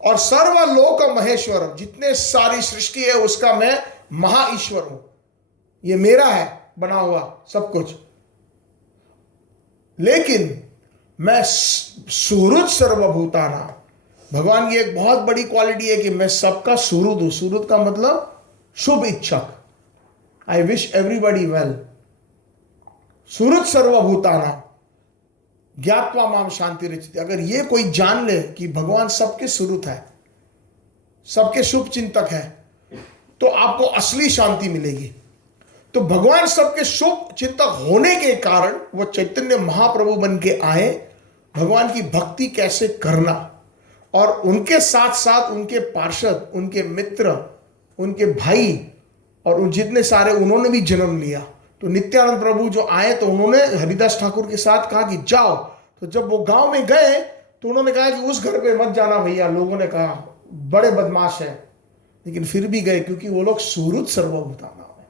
और सर्वलोक महेश्वर, जितने सारी सृष्टि है उसका मैं महाईश्वर हूं, ये मेरा है बना हुआ सब कुछ। लेकिन मैं सुहृद सर्वभूतानां, भगवान की एक बहुत बड़ी क्वालिटी है कि मैं सबका सुहृद हूं। सुहृद का मतलब शुभ इच्छक, आई विश एवरीबॉडी वेल। सुहृद सर्वभूतानां ज्ञात्वा माम शांति रचिति। अगर ये कोई जान ले कि भगवान सबके सुहृद है, सबके शुभ चिंतक है, तो आपको असली शांति मिलेगी। तो भगवान सबके शुभ चिंतक होने के कारण वो चैतन्य महाप्रभु बन के आए, भगवान की भक्ति कैसे करना, और उनके साथ साथ उनके पार्षद, उनके मित्र, उनके भाई और उन जितने सारे, उन्होंने भी जन्म लिया। तो नित्यानंद प्रभु जो आए तो उन्होंने हरिदास ठाकुर के साथ कहा कि जाओ। तो जब वो गांव में गए तो उन्होंने कहा कि उस घर पे मत जाना भैया, लोगों ने कहा बड़े बदमाश है, लेकिन फिर भी गए क्योंकि वो लोग सुहृद सर्वभूतानां है।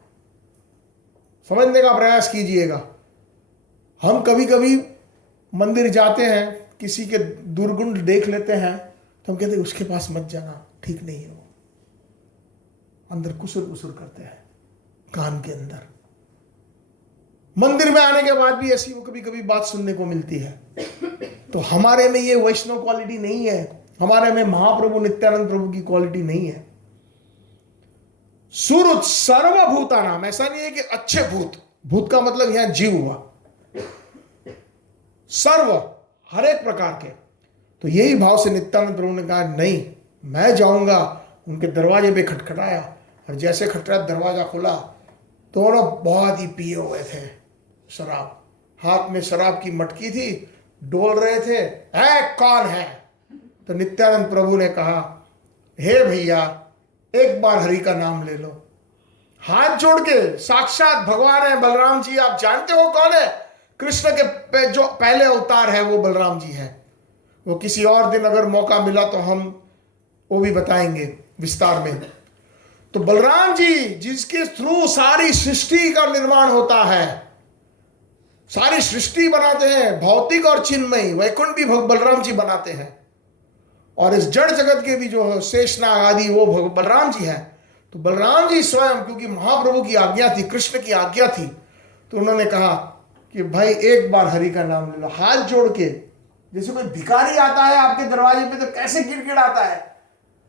समझने का प्रयास कीजिएगा। हम कभी कभी मंदिर जाते हैं, किसी के दुर्गुण देख लेते हैं तो हम कहते हैं उसके पास मत जाना, ठीक नहीं है वो, अंदर कुसुर कुसुर करते हैं कान के अंदर। मंदिर में आने के बाद भी ऐसी वो कभी कभी बात सुनने को मिलती है। तो हमारे में ये वैष्णव क्वालिटी नहीं है, हमारे में महाप्रभु नित्यानंद प्रभु की क्वालिटी नहीं है। सुहृद सर्वभूतानां, ऐसा नहीं है कि अच्छे भूत, भूत का मतलब यहां जीव हुआ, सर्व हर एक प्रकार के। तो यही भाव से नित्यानंद प्रभु ने कहा नहीं, मैं जाऊंगा। उनके दरवाजे पे खटखटाया और जैसे खटखटाया दरवाजा खुला, दोनों बहुत ही पिए हुए थे शराब, हाथ में शराब की मटकी थी, डोल रहे थे, है कौन है? तो नित्यानंद प्रभु ने कहा, हे भैया एक बार हरि का नाम ले लो। हाथ जोड़ के, साक्षात भगवान है बलराम जी, आप जानते हो कौन है? कृष्ण के जो पहले अवतार है वो बलराम जी है। वो किसी और दिन अगर मौका मिला तो हम वो भी बताएंगे विस्तार में। तो बलराम जी जिसके थ्रू सारी सृष्टि का निर्माण होता है, सारी सृष्टि बनाते हैं, भौतिक और चिन्मयी, वैकुंठ भी बलराम जी बनाते हैं, और इस जड़ जगत के भी जो शेषनाग आदि वो बलराम जी हैं। तो बलराम जी स्वयं, क्योंकि महाप्रभु की आज्ञा थी, कृष्ण की आज्ञा थी, तो उन्होंने कहा कि भाई एक बार हरि का नाम ले लो। हाथ जोड़ के, जैसे कोई भिखारी आता है आपके दरवाजे पे तो कैसे गिड़गिड़ाता है,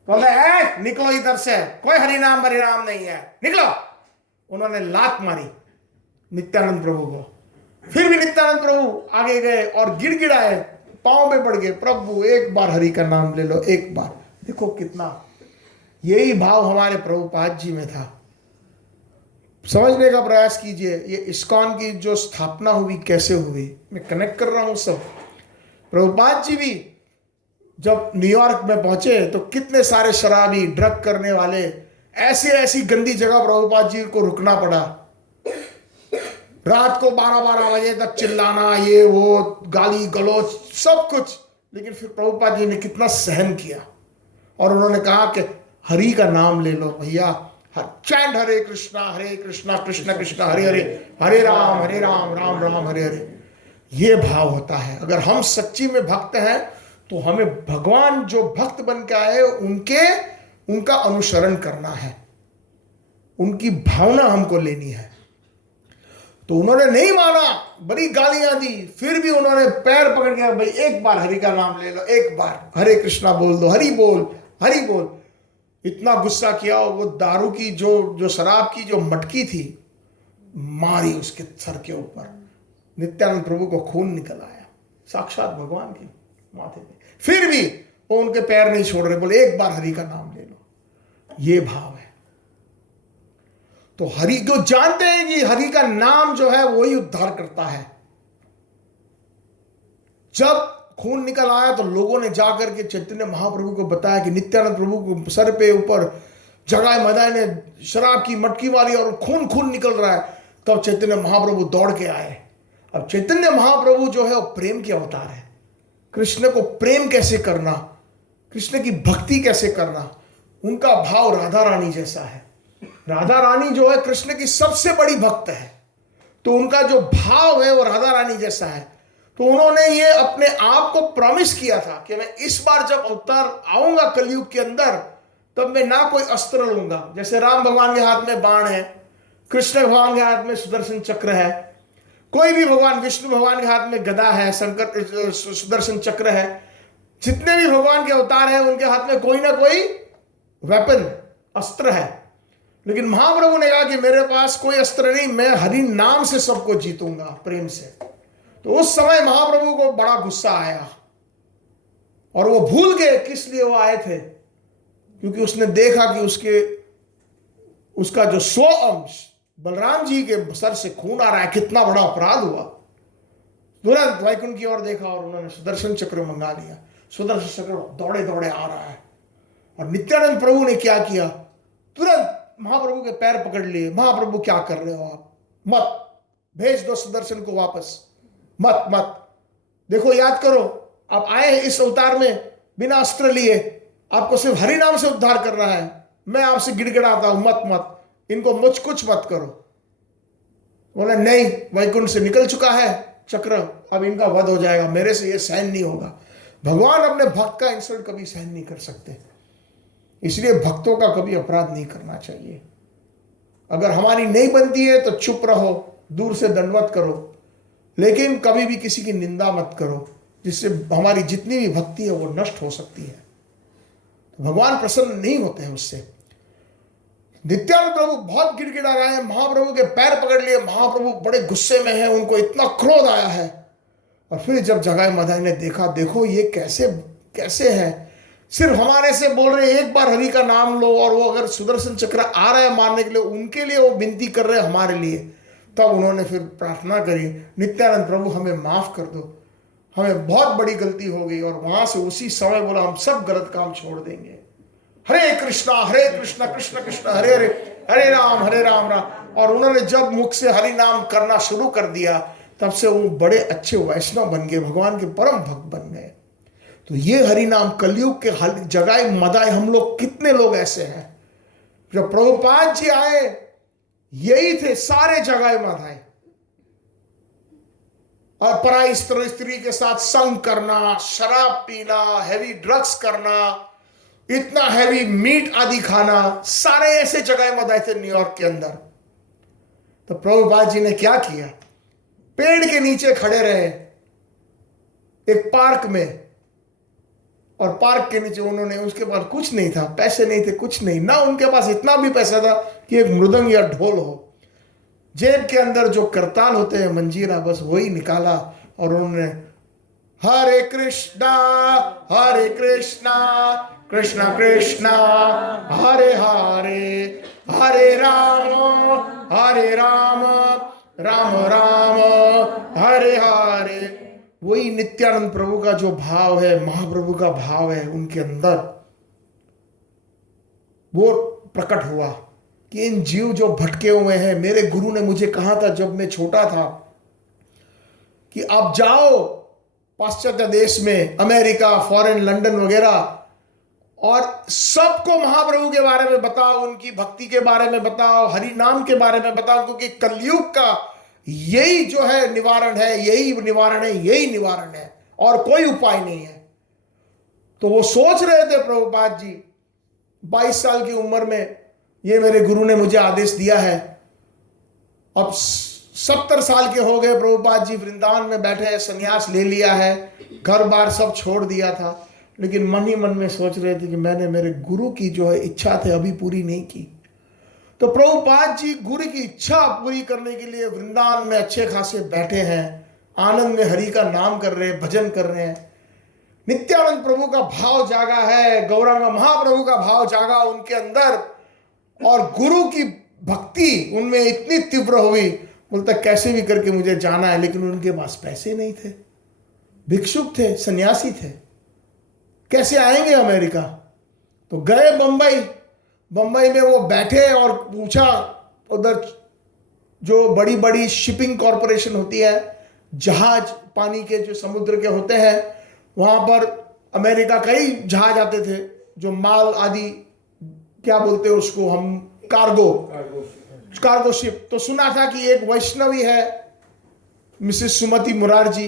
तो बोले निकलो इधर से, कोई हरि नाम नहीं है, निकलो। उन्होंने लात मारी नित्यानंद प्रभु को। फिर भी नित्यानंद प्रभु आगे गए और गिड़गिड़ाए, पांव पे पड़ गए, प्रभु एक बार हरि का नाम ले लो, एक बार। देखो कितना, यही भाव हमारे प्रभुपाद जी में था। समझने का प्रयास कीजिए, ये इस्कॉन की जो स्थापना हुई कैसे हुई, मैं कनेक्ट कर रहा हूं सब। प्रभुपाद जी भी जब न्यूयॉर्क में पहुंचे तो कितने सारे शराबी, ड्रग करने वाले, ऐसी गंदी जगह प्रभुपाद जी को रुकना पड़ा। रात को 12-12 बजे तक चिल्लाना, ये वो, गाली गलौज सब कुछ, लेकिन फिर प्रभुपाद जी ने कितना सहन किया और उन्होंने कहा कि हरि का नाम ले लो भैया, चैंट हरे कृष्णा कृष्ण कृष्ण हरे हरे, हरे राम राम राम हरे हरे। ये भाव होता है। अगर हम सच्ची में भक्त हैं तो हमें भगवान जो भक्त बन के आए उनका अनुसरण करना है, उनकी भावना हमको लेनी है। तो उन्होंने नहीं माना, बड़ी गालियां दी, फिर भी उन्होंने पैर पकड़ के, भाई एक बार हरि का नाम ले लो, एक बार हरे कृष्णा बोल दो, हरि बोल, हरि बोल। इतना गुस्सा किया, वो दारू की जो शराब की जो मटकी थी मारी उसके सर के ऊपर। नित्यानंद प्रभु को खून निकल आया, साक्षात भगवान के माथे पे। फिर भी वो उनके पैर नहीं छोड़ रहे, बोले एक बार हरि का नाम ले लो। ये भाव है। तो हरि को जानते हैं कि हरि का नाम जो है वही उद्धार करता है। जब खून निकल आया तो लोगों ने जाकर के चैतन्य महाप्रभु को बताया कि नित्यानंद प्रभु को सर पे ऊपर जगाए मदाए ने शराब की मटकी मारी और खून खून निकल रहा है। तब चैतन्य महाप्रभु दौड़ के आए। अब चैतन्य महाप्रभु जो है वो प्रेम के अवतार है। कृष्ण को प्रेम कैसे करना, कृष्ण की भक्ति कैसे करना, उनका भाव राधा रानी जैसा है। राधा रानी जो है कृष्ण की सबसे बड़ी भक्त है, तो उनका जो भाव है वो राधा रानी जैसा है। तो उन्होंने ये अपने आप को प्रॉमिस किया था कि मैं इस बार जब अवतार आऊंगा कलयुग के अंदर, तब मैं ना कोई अस्त्र लूंगा। जैसे राम भगवान के हाथ में बाण है, कृष्ण भगवान के हाथ में सुदर्शन चक्र है, कोई भी भगवान, विष्णु भगवान के हाथ में गदा है, शंकर सुदर्शन चक्र है, जितने भी भगवान के अवतार हैं उनके हाथ में कोई ना कोई वेपन, अस्त्र है। लेकिन महाप्रभु ने कहा कि मेरे पास कोई अस्त्र नहीं, मैं हरि नाम से सबको जीतूंगा प्रेम से। तो उस समय महाप्रभु को बड़ा गुस्सा आया और वो भूल गए किस लिए वो आए थे, क्योंकि उसने देखा कि उसका जो 100 अंश बलराम जी के सर से खून आ रहा है, कितना बड़ा अपराध हुआ। तुरंत वैकुंठ की ओर देखा और उन्होंने सुदर्शन चक्र मंगा लिया। सुदर्शन चक्र दौड़े दौड़े आ रहा है और नित्यानंद प्रभु ने क्या किया, तुरंत महाप्रभु के पैर पकड़ लिए। महाप्रभु क्या कर रहे हो आप, मत, भेज दो सुदर्शन को वापस, मत मत। देखो याद करो, आप आए हैं इस अवतार में बिना अस्त्र लिए, आपको सिर्फ हरि नाम से उद्धार करना है। मैं आपसे गिड़गिड़ाता हूं, मत मत, इनको मुझ कुछ मत करो। बोले नहीं, वैकुंठ से निकल चुका है चक्र, अब इनका वध हो जाएगा, मेरे से ये सहन नहीं होगा। भगवान अपने भक्त का इंसल्ट कभी सहन नहीं कर सकते, इसलिए भक्तों का कभी अपराध नहीं करना चाहिए। अगर हमारी नहीं बनती है तो चुप रहो, दूर से दंडवत करो, लेकिन कभी भी किसी की निंदा मत करो, जिससे हमारी जितनी भी भक्ति है वो नष्ट हो सकती है। भगवान प्रसन्न नहीं होते हैं उससे। नित्यानंद प्रभु बहुत गिड़गिड़ा रहे हैं, महाप्रभु के पैर पकड़ लिए। महाप्रभु बड़े गुस्से में हैं, उनको इतना क्रोध आया है। और फिर जब जगाई मदाई ने देखा, देखो ये कैसे कैसे है, सिर्फ हमारे से बोल रहे एक बार हरि का नाम लो, और वो अगर सुदर्शन चक्र आ रहा है मारने के लिए, उनके लिए वो विनती कर रहे हैं हमारे लिए। तब उन्होंने फिर प्रार्थना करी, नित्यानंद प्रभु हमें माफ कर दो, हमें बहुत बड़ी गलती हो गई। और वहां से उसी समय बोला हम सब गलत काम छोड़ देंगे, हरे कृष्णा कृष्ण कृष्ण हरे हरे, हरे राम राम। और उन्होंने जब मुख से हरि नाम करना शुरू कर दिया, तब से वो बड़े अच्छे वैष्णव बन गए, भगवान के परम भक्त बन गए। तो ये हरि नाम कलयुग के जगाए मदाए, हम लोग कितने लोग ऐसे हैं। जब प्रभुपाद जी आए यही थे सारे जगाए मदाए, और पराई स्त्री के साथ संग करना, शराब पीना, हैवी ड्रग्स करना, इतना हैवी मीट आदि खाना, सारे ऐसे जगह मदाए थे न्यूयॉर्क के अंदर। तो प्रभुपाद जी ने क्या किया, पेड़ के नीचे खड़े रहे एक पार्क में, और पार्क के नीचे उन्होंने, उसके पास कुछ नहीं था, पैसे नहीं थे, कुछ नहीं, ना उनके पास इतना भी पैसा था कि एक मृदंग या ढोल हो। जेब के अंदर जो करताल होते हैं, मंजीरा, बस वही निकाला और उन्होंने हरे कृष्णा कृष्ण कृष्ण हरे हरे, हरे राम राम राम हरे हरे। वही नित्यानंद प्रभु का जो भाव है, महाप्रभु का भाव है उनके अंदर, वो प्रकट हुआ कि इन जीव जो भटके हुए हैं, मेरे गुरु ने मुझे कहा था जब मैं छोटा था कि आप जाओ पाश्चात्य देश में, अमेरिका, फॉरेन, लंदन वगैरह, और सबको महाप्रभु के बारे में बताओ, उनकी भक्ति के बारे में बताओ, हरि नाम के बारे में बताओ, क्योंकि कलयुग का यही जो है निवारण है, यही निवारण है, और कोई उपाय नहीं है। तो वो सोच रहे थे प्रभुपाद जी, 22 साल की उम्र में, ये मेरे गुरु ने मुझे आदेश दिया है, अब 70 साल के हो गए प्रभुपाद जी, वृंदावन में बैठे हैं, संन्यास ले लिया है, घर बार सब छोड़ दिया था, लेकिन मन ही मन में सोच रहे थे कि मैंने मेरे गुरु की जो है इच्छा थे अभी पूरी नहीं की। तो प्रभुपाद जी गुरु की इच्छा पूरी करने के लिए वृंदावन में अच्छे खासे बैठे हैं, आनंद में हरि का नाम कर रहे हैं, भजन कर रहे हैं। नित्यानंद प्रभु का भाव जागा है, गौरांग महाप्रभु का भाव जागा उनके अंदर, और गुरु की भक्ति उनमें इतनी तीव्र हुई, बोलता कैसे भी करके मुझे जाना है। लेकिन उनके पास पैसे नहीं थे, भिक्षुक थे, सन्यासी थे, कैसे आएंगे अमेरिका। तो गए बंबई। बंबई में वो बैठे और पूछा, उधर जो बड़ी बड़ी शिपिंग कॉरपोरेशन होती है, जहाज पानी के जो समुद्र के होते हैं, वहां पर अमेरिका कई जहाज आते थे जो माल आदि, क्या बोलते हैं उसको हम, कार्गो शिप। तो सुना था कि एक वैष्णवी है, मिसेस सुमति मुरारजी,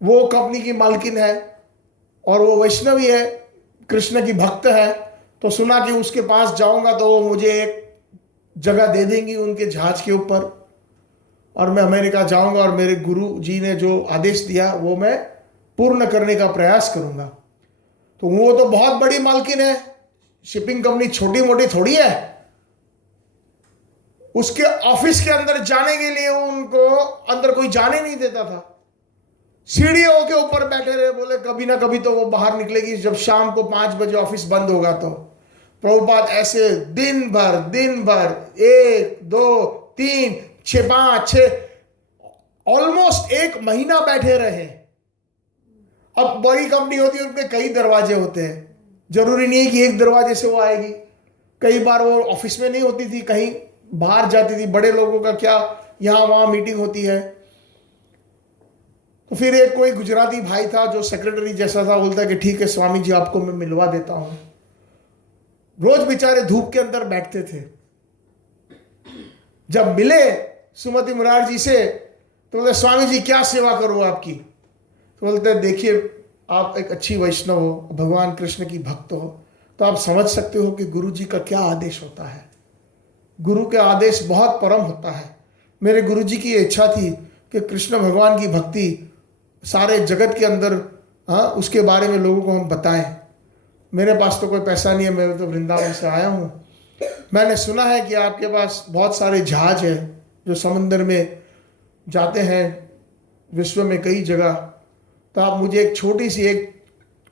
वो कंपनी की मालकिन है और वो वैष्णवी है, कृष्ण की भक्त है। तो सुना कि उसके पास जाऊंगा तो वो मुझे एक जगह दे देंगी उनके जहाज के ऊपर, और मैं अमेरिका जाऊंगा और मेरे गुरु जी ने जो आदेश दिया वो मैं पूर्ण करने का प्रयास करूंगा। तो वो तो बहुत बड़ी मालकिन है, शिपिंग कंपनी छोटी मोटी थोड़ी है। उसके ऑफिस के अंदर जाने के लिए उनको अंदर कोई जाने नहीं देता था, सीढ़ियों के ऊपर बैठे रहे। बोले कभी ना कभी तो वो बाहर निकलेगी, जब शाम को 5 बजे ऑफिस बंद होगा। तो प्रभुपाद ऐसे दिन भर 1 2 3 6 5 6 ऑलमोस्ट 1 महीना बैठे रहे। अब बड़ी कंपनी होती है, उनके कई दरवाजे होते हैं, जरूरी नहीं है कि एक दरवाजे से वो आएगी। कई बार वो ऑफिस में नहीं होती थी, कहीं बाहर जाती थी। बड़े लोगों का क्या, यहां वहां मीटिंग होती है। तो फिर एक कोई गुजराती भाई था जो सेक्रेटरी जैसा था, बोलता है कि ठीक है स्वामी जी, आपको मैं मिलवा देता हूं। रोज बेचारे धूप के अंदर बैठते थे। जब मिले सुमति मुरारजी से तो बोलते स्वामी जी क्या सेवा करूं आपकी। तो बोलते देखिए आप एक अच्छी वैष्णव हो, भगवान कृष्ण की भक्त हो, तो आप समझ सकते हो कि गुरु जी का क्या आदेश होता है। गुरु के आदेश बहुत परम होता है। मेरे गुरु जी की इच्छा थी कि कृष्ण भगवान की भक्ति सारे जगत के अंदर, उसके बारे में लोगों को हम बताएं। मेरे पास तो कोई पैसा नहीं है, मैं तो वृंदावन से आया हूँ। मैंने सुना है कि आपके पास बहुत सारे जहाज हैं जो समुद्र में जाते हैं, विश्व में कई जगह। तो आप मुझे एक छोटी सी एक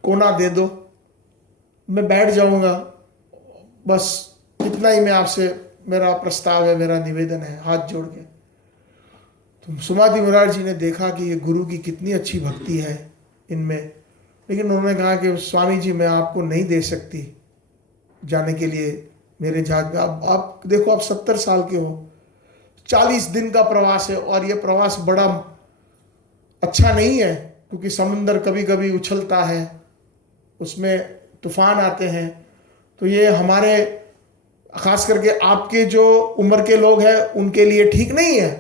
कोना दे दो, मैं बैठ जाऊंगा। बस इतना ही मैं आपसे, मेरा प्रस्ताव है, मेरा निवेदन है, हाथ जोड़ के। तो सुमति मुरारजी ने देखा कि ये गुरु की कितनी अच्छी भक्ति है इनमें, लेकिन उन्होंने कहा कि स्वामी जी मैं आपको नहीं दे सकती जाने के लिए मेरे जहाज में। आप देखो, आप 70 साल के हो, 40 दिन का प्रवास है, और ये प्रवास बड़ा अच्छा नहीं है क्योंकि समुंदर कभी कभी उछलता है, उसमें तूफान आते हैं। तो ये हमारे, खास करके आपके जो उम्र के लोग हैं उनके लिए ठीक नहीं है।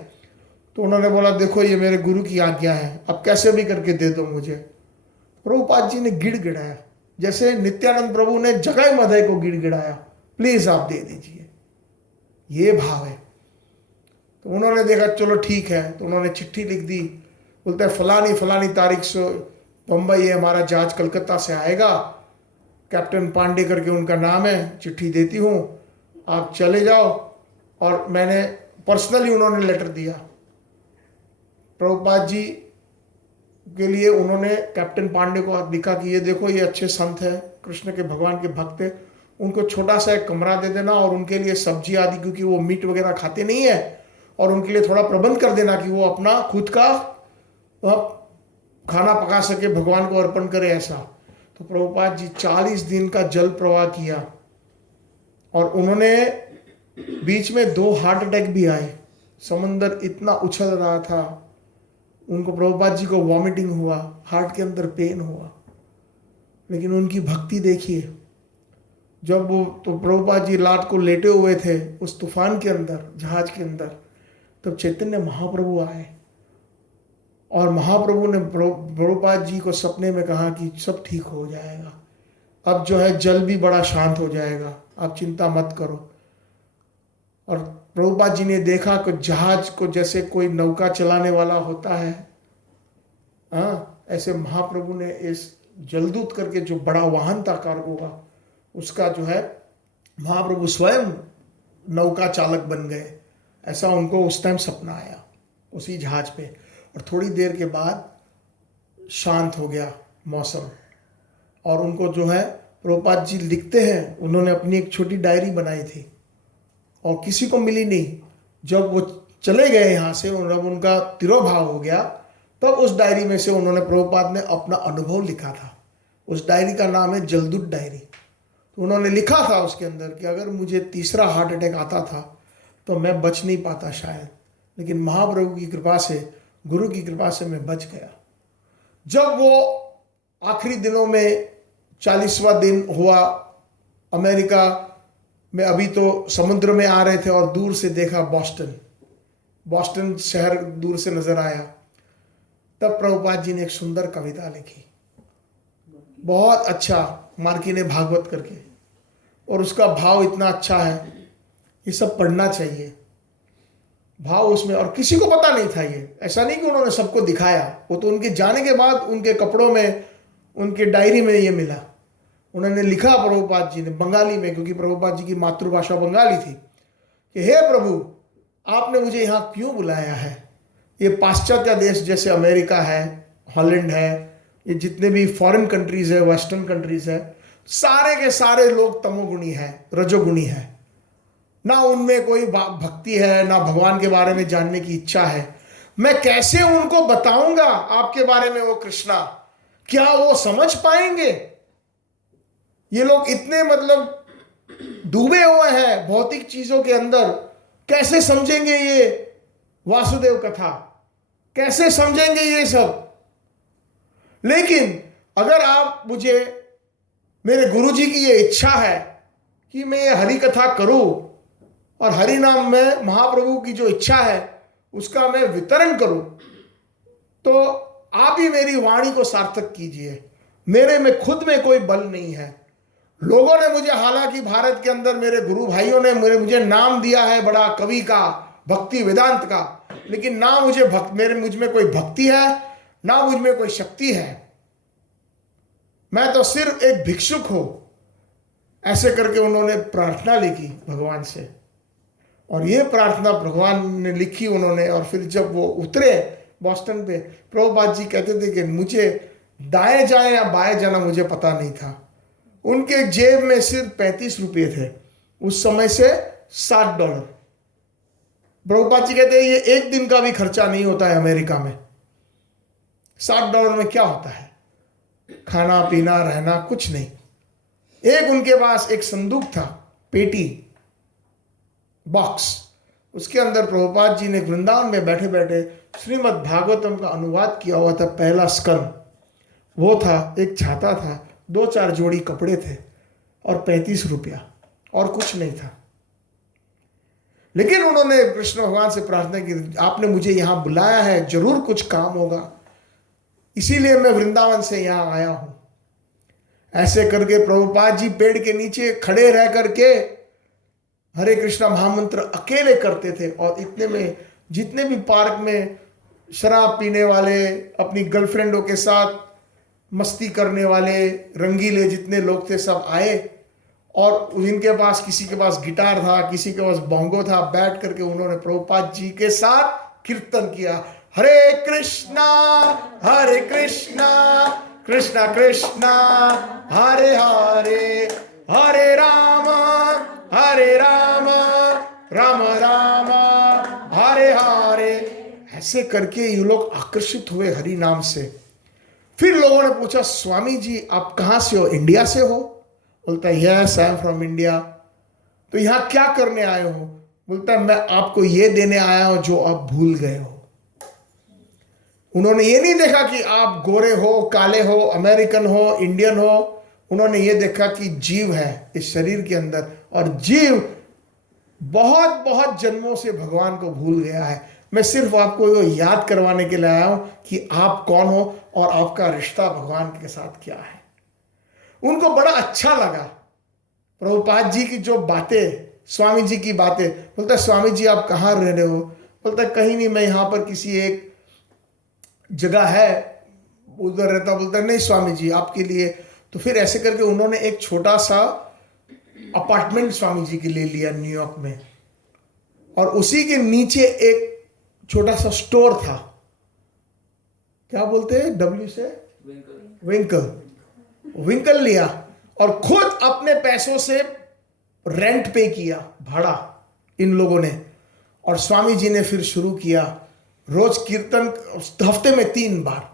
तो उन्होंने बोला देखो ये मेरे गुरु की आज्ञा है, अब कैसे भी करके दे दो मुझे। प्रभुपाद जी ने गिड़गिड़ाया, जैसे नित्यानंद प्रभु ने जगाई मधय को गिड़गिड़ाया, प्लीज आप दे दीजिए, ये भाव है। तो उन्होंने देखा चलो ठीक है, तो उन्होंने चिट्ठी लिख दी। बोलते हैं फलानी तारीख से बम्बई है, हमारा जहाज कलकत्ता से आएगा, कैप्टन पांडे करके उनका नाम है, चिट्ठी देती हूँ, आप चले जाओ। और मैंने पर्सनली, उन्होंने लेटर दिया प्रभुपाद जी के लिए। उन्होंने कैप्टन पांडे को लिखा कि ये देखो ये अच्छे संत है, कृष्ण के भगवान के भक्त है, उनको छोटा सा एक कमरा दे देना और उनके लिए सब्जी आदि, क्योंकि वो मीट वगैरह खाते नहीं है, और उनके लिए थोड़ा प्रबंध कर देना कि वो अपना खुद का खाना पका सके, भगवान को अर्पण करे ऐसा। तो प्रभुपाद जी 40 दिन का जल प्रवाह किया, और उन्होंने बीच में 2 हार्ट अटैक भी आए। समंदर इतना उछल रहा था, उनको प्रभुपाद जी को वॉमिटिंग हुआ, हार्ट के अंदर पेन हुआ। लेकिन उनकी भक्ति देखिए, जब वो, तो प्रभुपाद जी रात को लेटे हुए थे उस तूफान के अंदर, जहाज के अंदर, तब चैतन्य महाप्रभु आए, और महाप्रभु ने प्रभुपाद जी को सपने में कहा कि सब ठीक हो जाएगा, अब जो है जल भी बड़ा शांत हो जाएगा, आप चिंता मत करो। और प्रभुपाद जी ने देखा कि जहाज को जैसे कोई नौका चलाने वाला होता है, हाँ, ऐसे महाप्रभु ने इस जलदूत करके जो बड़ा वाहन था कार्गो का, उसका जो है महाप्रभु स्वयं नौका चालक बन गए। ऐसा उनको उस टाइम सपना आया उसी जहाज पे। और थोड़ी देर के बाद शांत हो गया मौसम, और उनको जो है प्रभुपाद जी लिखते हैं, उन्होंने अपनी एक छोटी डायरी बनाई थी और किसी को मिली नहीं। जब वो चले गए यहाँ से, जब उनका तिरोभाव हो गया, तब उस डायरी में से उन्होंने, प्रभुपाद ने अपना अनुभव लिखा था। उस डायरी का नाम है जलदूत डायरी। तो उन्होंने लिखा था उसके अंदर कि अगर मुझे तीसरा हार्ट अटैक आता था तो मैं बच नहीं पाता शायद, लेकिन महाप्रभु की कृपा से, गुरु की कृपा से मैं बच गया। जब वो आखिरी दिनों में 40वां दिन हुआ, अमेरिका में अभी तो समुद्र में आ रहे थे और दूर से देखा बॉस्टन शहर दूर से नजर आया। तब प्रभुपाद जी ने एक सुंदर कविता लिखी, बहुत अच्छा, मार्किने भागवत करके, और उसका भाव इतना अच्छा है, ये सब पढ़ना चाहिए। भाव उसमें, और किसी को पता नहीं था ये, ऐसा नहीं कि उन्होंने सबको दिखाया, वो तो उनके जाने के बाद उनके कपड़ों में, उनके डायरी में ये मिला। उन्होंने लिखा प्रभुपाद जी ने बंगाली में, क्योंकि प्रभुपाद जी की मातृभाषा बंगाली थी, कि हे प्रभु, आपने मुझे यहाँ क्यों बुलाया है? ये पाश्चात्य देश जैसे अमेरिका है, हॉलैंड है, ये जितने भी फॉरेन कंट्रीज है, वेस्टर्न कंट्रीज है, सारे के सारे लोग तमोगुणी है, रजोगुणी है। ना उनमें कोई भक्ति है, ना भगवान के बारे में जानने की इच्छा है। मैं कैसे उनको बताऊंगा आपके बारे में, वो कृष्णा, क्या वो समझ पाएंगे? ये लोग इतने मतलब डूबे हुए हैं भौतिक चीजों के अंदर, कैसे समझेंगे ये वासुदेव कथा, कैसे समझेंगे ये सब? लेकिन अगर आप मुझे, मेरे गुरुजी की ये इच्छा है कि मैं ये हरि कथा करूं, और हरि नाम में महाप्रभु की जो इच्छा है उसका मैं वितरण करूं, तो आप ही मेरी वाणी को सार्थक कीजिए। मेरे में खुद में कोई बल नहीं है। लोगों ने मुझे, हालांकि भारत के अंदर मेरे गुरु भाइयों ने मुझे नाम दिया है बड़ा कवि का, भक्ति वेदांत का, लेकिन ना मुझे मुझ में कोई भक्ति है, ना मुझ में कोई शक्ति है। मैं तो सिर्फ एक भिक्षुक हूं। ऐसे करके उन्होंने प्रार्थना लिखी भगवान से, और ये प्रार्थना भगवान ने लिखी उन्होंने। और फिर जब वो उतरे बॉस्टन पे, प्रभुपाद जी कहते थे कि मुझे दाएं जाए या बाएं जाना मुझे पता नहीं था। उनके जेब में सिर्फ 35 रुपये थे, उस समय से $60। प्रभुपाद जी कहते हैं ये एक दिन का भी खर्चा नहीं होता है अमेरिका में। $60 में क्या होता है? खाना पीना रहना कुछ नहीं। एक उनके पास एक संदूक था, पेटी, बॉक्स, उसके अंदर प्रभुपाद जी ने वृंदावन में बैठे बैठे श्रीमद् भागवतम का अनुवाद किया हुआ था, पहला स्कंद वो था, एक छाता था, 2-4 जोड़ी कपड़े थे, और 35 रुपया, और कुछ नहीं था। लेकिन उन्होंने कृष्ण भगवान से प्रार्थना की, आपने मुझे यहाँ बुलाया है, जरूर कुछ काम होगा, इसीलिए मैं वृंदावन से यहाँ आया हूं। ऐसे करके प्रभुपाद जी पेड़ के नीचे खड़े रह करके हरे कृष्णा महामंत्र अकेले करते थे। और इतने में जितने भी पार्क में शराब पीने वाले, अपनी गर्लफ्रेंडों के साथ मस्ती करने वाले, रंगीले जितने लोग थे, सब आए, और जिनके पास, किसी के पास गिटार था, किसी के पास बोंगो था, बैठ करके उन्होंने प्रभुपाद जी के साथ कीर्तन किया, हरे कृष्णा कृष्णा कृष्णा हरे हरे, हरे राम राम राम हरे हरे। ऐसे करके ये लोग आकर्षित हुए हरि नाम से। फिर लोगों ने पूछा, स्वामी जी आप कहाँ से हो? इंडिया से हो? बोलता है yes I am from India. तो यहाँ क्या करने आए हो? बोलता है मैं आपको ये देने आया हूं जो आप भूल गए हो। उन्होंने ये नहीं देखा कि आप गोरे हो, काले हो, अमेरिकन हो, इंडियन हो। उन्होंने ये देखा कि जीव है इस शरीर के अंदर, और जीव बहुत बहुत जन्मों से भगवान को भूल गया है। मैं सिर्फ आपको याद करवाने के लिए आया हूं कि आप कौन हो और आपका रिश्ता भगवान के साथ क्या है। उनको बड़ा अच्छा लगा प्रभुपाद जी की जो बातें स्वामी जी की बातें। बोलता है स्वामी जी आप कहाँ रह रहे हो? बोलता है कहीं नहीं, मैं यहाँ पर किसी एक जगह है उधर रहता। बोलता है नहीं स्वामी जी आपके लिए। तो फिर ऐसे करके उन्होंने एक छोटा सा अपार्टमेंट स्वामी जी के लिए लिया न्यूयॉर्क में, और उसी के नीचे एक छोटा सा स्टोर था, क्या बोलते हैं डब्ल्यू से, विंकल लिया, और खुद अपने पैसों से रेंट पे किया, भाड़ा इन लोगों ने। और स्वामी जी ने फिर शुरू किया रोज कीर्तन, हफ्ते में 3 बार,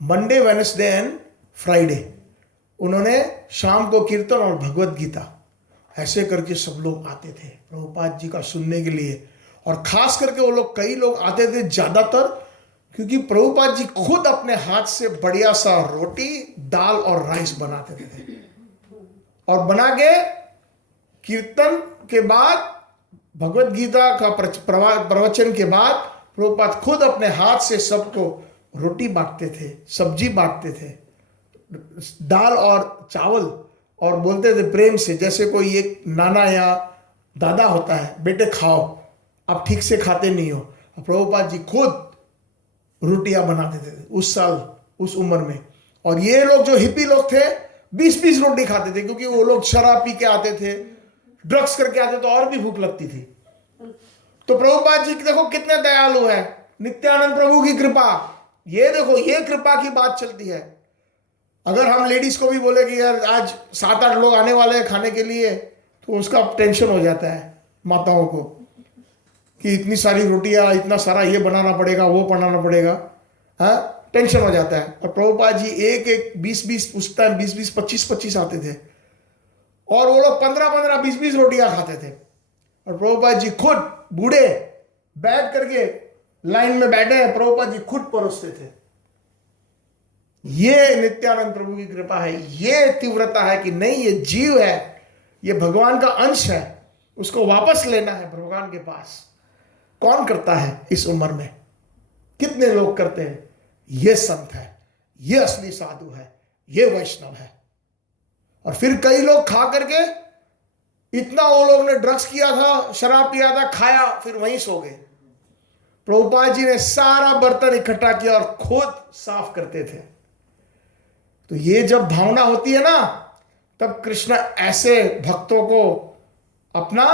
मंडे, वेडनेसडे एंड फ्राइडे, उन्होंने शाम को कीर्तन और भगवत गीता, ऐसे करके सब लोग आते थे प्रभुपाद जी का सुनने के लिए। और खास करके वो लोग, कई लोग आते थे ज्यादातर, क्योंकि प्रभुपाद जी खुद अपने हाथ से बढ़िया सा रोटी, दाल और राइस बनाते थे, और बना के कीर्तन के बाद, भगवत गीता का प्रवचन के बाद प्रभुपाद खुद अपने हाथ से सबको रोटी बांटते थे, सब्जी बांटते थे, दाल और चावल, और बोलते थे प्रेम से, जैसे कोई एक नाना या दादा होता है, बेटे खाओ, आप ठीक से खाते नहीं हो। प्रभुपाद जी खुद रोटियां बनाते थे उस साल, उस उम्र में। और ये लोग जो हिप्पी लोग थे 20-20 रोटी खाते थे, क्योंकि वो लोग शराब पी के आते थे, ड्रग्स करके आते, तो और भी भूख लगती थी। तो प्रभुपाद जी देखो कितने दयालु है, नित्यानंद प्रभु की कृपा, ये देखो, ये कृपा की बात चलती है। अगर हम लेडीज को भी बोले कि यार आज 7-8 लोग आने वाले हैं खाने के लिए, तो उसका टेंशन हो जाता है माताओं को कि इतनी सारी रोटियां, इतना सारा ये बनाना पड़ेगा, वो बनाना पड़ेगा, हाँ, टेंशन हो जाता है। और प्रभुपाद जी एक 20-20, उस टाइम 20-20, 25-25 आते थे, और वो लोग 15-15, 20-20 रोटियां खाते थे। और प्रभुपाद जी खुद बूढ़े बैठ करके लाइन में बैठे हैं, प्रभुपाद जी खुद परोसते थे। ये नित्यानंद प्रभु की कृपा है, ये तीव्रता है कि नहीं, ये जीव है, ये भगवान का अंश है, उसको वापस लेना है भगवान के पास। कौन करता है इस उम्र में? कितने लोग करते हैं? ये संत है, ये असली साधु है, ये वैष्णव है। और फिर कई लोग खा करके, इतना वो लोग ने ड्रग्स किया था, शराब पिया था, खाया, फिर वहीं सो गए। प्रभुपाद जी ने सारा बर्तन इकट्ठा किया और खुद साफ करते थे। तो ये जब भावना होती है ना, तब कृष्ण ऐसे भक्तों को अपना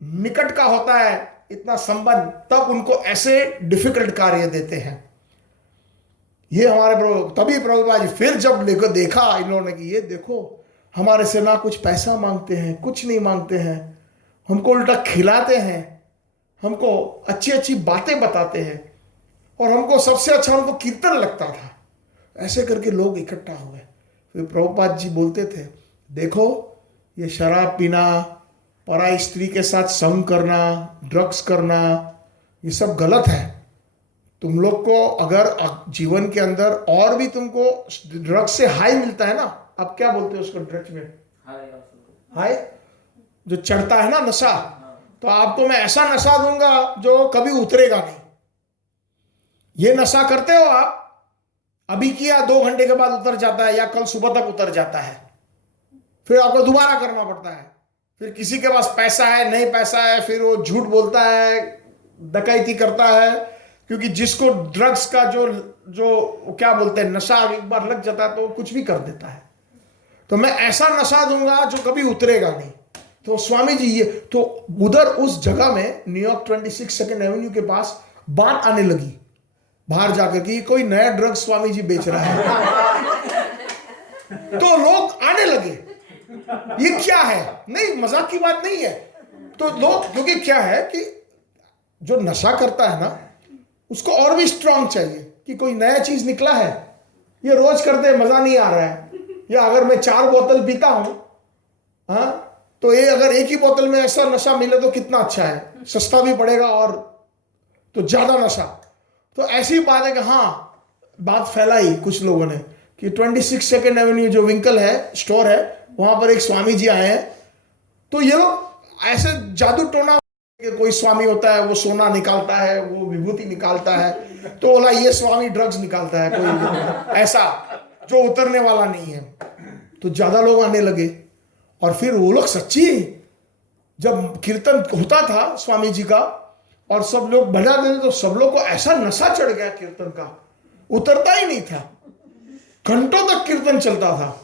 निकट का होता है इतना संबंध, तब उनको ऐसे डिफिकल्ट कार्य देते हैं। ये हमारे प्रभु, तभी प्रभुपाद जी फिर जब देखा इन्होंने कि ये देखो हमारे से ना कुछ पैसा मांगते हैं, कुछ नहीं मांगते हैं, हमको उल्टा खिलाते हैं, हमको अच्छी अच्छी बातें बताते हैं, और हमको सबसे अच्छा उनको कीर्तन लगता था। ऐसे करके लोग इकट्ठा हुए। फिर प्रभुपाद जी बोलते थे, देखो ये शराब पीना, पराई स्त्री के साथ संग करना, ड्रग्स करना, ये सब गलत है। तुम लोग को अगर जीवन के अंदर और भी तुमको ड्रग्स से हाई मिलता है ना, आप क्या बोलते हो उसको ड्रग्स में, हाई जो चढ़ता है ना नशा, तो आपको मैं ऐसा नशा दूंगा जो कभी उतरेगा नहीं। ये नशा करते हो आप, अभी किया 2 घंटे के बाद उतर जाता है, या कल सुबह तक उतर जाता है, फिर आपको दोबारा करना पड़ता है। फिर किसी के पास पैसा है, नहीं पैसा है, फिर वो झूठ बोलता है, डकैती करता है, क्योंकि जिसको ड्रग्स का जो क्या बोलते हैं नशा एक बार लग जाता है तो कुछ भी कर देता है। तो मैं ऐसा नशा दूंगा जो कभी उतरेगा नहीं। तो स्वामी जी ये तो उधर उस जगह में न्यूयॉर्क 26 सेकंड एवेन्यू के पास बात आने लगी बाहर जाकर कि कोई नया ड्रग स्वामी जी बेच रहा है। तो लोग आने लगे, ये क्या है? नहीं, मजाक की बात नहीं है। तो लोग, क्योंकि क्या है कि जो नशा करता है ना, उसको और भी स्ट्रांग चाहिए कि कोई नया चीज निकला है, ये रोज करते मजा नहीं आ रहा है, या अगर मैं 4 बोतल पीता हूं, हाँ, तो ये अगर एक ही बोतल में ऐसा नशा मिले तो कितना अच्छा है, सस्ता भी पड़ेगा और तो ज्यादा नशा। तो ऐसी बात है कि हाँ, बात फैलाई कुछ लोगों ने कि 26 सेकंड एवेन्यू जो विंकल है, स्टोर है, वहां पर एक स्वामी जी आए हैं। तो ये लोग ऐसे जादू टोना, कोई स्वामी होता है वो सोना निकालता है, वो विभूति निकालता है, तो बोला ये स्वामी ड्रग्स निकालता है, कोई ऐसा जो उतरने वाला नहीं है। तो ज्यादा लोग आने लगे, और फिर वो लोग सच्ची जब कीर्तन होता था स्वामी जी का और सब लोग बजा देते तो सब लोग को ऐसा नशा चढ़ गया कीर्तन का, उतरता ही नहीं था, घंटों तक कीर्तन चलता था।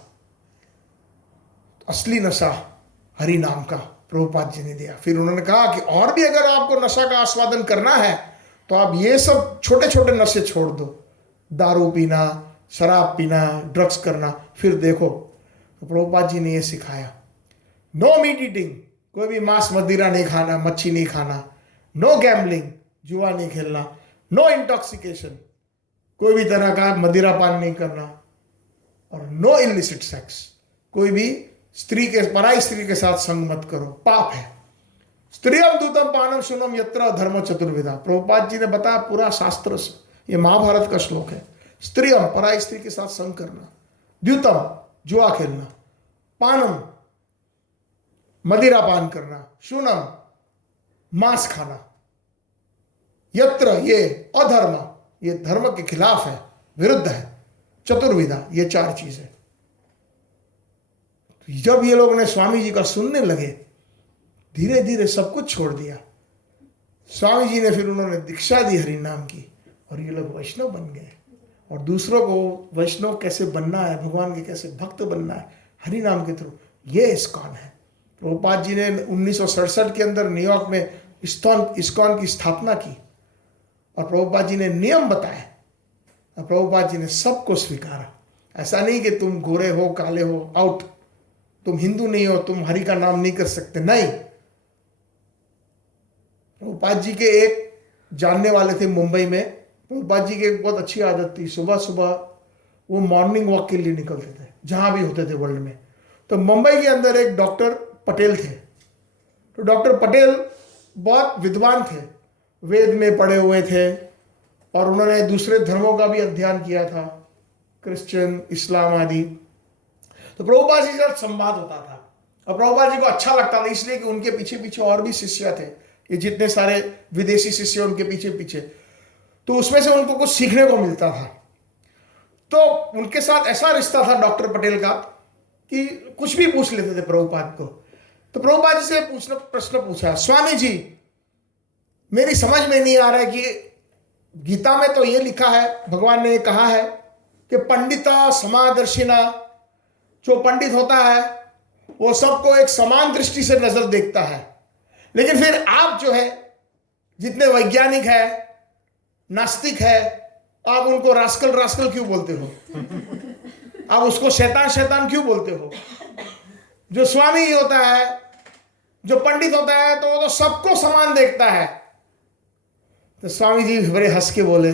असली नशा हरि नाम का प्रभुपाद जी ने दिया। फिर उन्होंने कहा कि और भी अगर आपको नशा का आस्वादन करना है तो आप ये सब छोटे छोटे नशे छोड़ दो, दारू पीना, शराब पीना, ड्रग्स करना, फिर देखो। तो प्रभुपाद जी ने ये सिखाया, नो मीट ईटिंग, कोई भी मांस मदिरा नहीं खाना, मच्छी नहीं खाना, नो गैम्बलिंग, जुआ नहीं खेलना, नो इंटॉक्सिकेशन, कोई भी तरह का मदिरा पान नहीं करना, और नो इलिसिट सेक्स, कोई भी पराई स्त्री के साथ संग मत करो, पाप है। स्त्रियम दूतम पानम सुनम यत्र धर्म चतुर्विधा, प्रभुपाद जी ने बताया पूरा शास्त्र से, ये महाभारत का श्लोक है। स्त्रियम पराई स्त्री के साथ संग करना, द्यूतम जुआ खेलना, पानम मदिरा पान करना, शूनम मांस खाना, यत्र ये अधर्म, ये धर्म के खिलाफ है, विरुद्ध है, चतुर्विधा, ये 4 चीजें। जब ये लोग ने स्वामी जी का सुनने लगे, धीरे धीरे सब कुछ छोड़ दिया। स्वामी जी ने फिर उन्होंने दीक्षा दी हरि नाम की, और ये लोग वैष्णव बन गए। और दूसरों को वैष्णव कैसे बनना है, भगवान के कैसे भक्त बनना है हरि नाम के थ्रू, ये इस्कॉन है। प्रभुपाद जी ने 1967 के अंदर न्यूयॉर्क में इस्कॉन की स्थापना की, और प्रभुपाद जी ने नियम बताए, और प्रभुपाद जी ने सबको स्वीकारा। ऐसा नहीं कि तुम गोरे हो, काले हो, आउट, तुम हिंदू नहीं हो, तुम हरि का नाम नहीं कर सकते, नहीं। प्रभुपाद जी के एक जानने वाले थे मुंबई में, प्रभुपाद जी की एक बहुत अच्छी आदत थी, सुबह सुबह वो मॉर्निंग वॉक के लिए निकलते थे जहां भी होते थे वर्ल्ड में। तो मुंबई के अंदर एक डॉक्टर पटेल थे। तो डॉक्टर पटेल बहुत विद्वान थे, वेद में पढ़े हुए थे, और उन्होंने दूसरे धर्मों का भी अध्ययन किया था, क्रिश्चियन, इस्लाम आदि। तो प्रभुपाद जी के साथ संवाद होता था, और प्रभुपाद जी को अच्छा लगता था, इसलिए कि उनके पीछे पीछे और भी शिष्य थे, ये जितने सारे विदेशी शिष्य उनके पीछे पीछे, तो उसमें से उनको कुछ सीखने को मिलता था। तो उनके साथ ऐसा रिश्ता था डॉक्टर पटेल का कि कुछ भी पूछ लेते थे प्रभुपाद को। तो प्रभुपाद जी से प्रश्न पूछा, स्वामी जी मेरी समझ में नहीं आ रहा है कि गीता में तो ये लिखा है, भगवान ने कहा है कि पंडिता समादर्शिना, जो पंडित होता है वो सबको एक समान दृष्टि से नजर देखता है, लेकिन फिर आप जो है, जितने वैज्ञानिक है, नास्तिक है, आप उनको रास्कल रास्कल क्यों बोलते हो? आप उसको शैतान शैतान क्यों बोलते हो? जो स्वामी होता है, जो पंडित होता है, तो वो तो सबको समान देखता है। तो स्वामी जी बड़े हंस के बोले,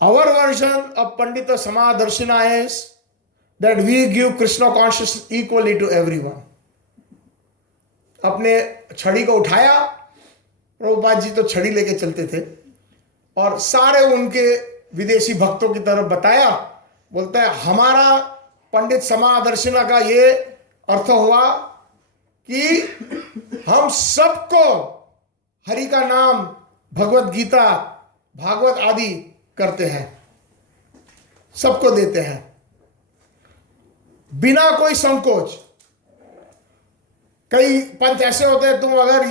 our version of pandit samadarshina is that we give Krishna conscious equally to everyone. अपने छड़ी को उठाया, प्रभुपाद जी तो छड़ी लेके चलते थे, और सारे उनके विदेशी भक्तों की तरफ बताया, बोलता है हमारा पंडित समादर्शिना का ये अर्थ हुआ कि हम सबको हरि का नाम, भगवत गीता, भागवत आदि करते हैं, सबको देते हैं बिना कोई संकोच। कई पंथ ऐसे होते हैं, तुम अगर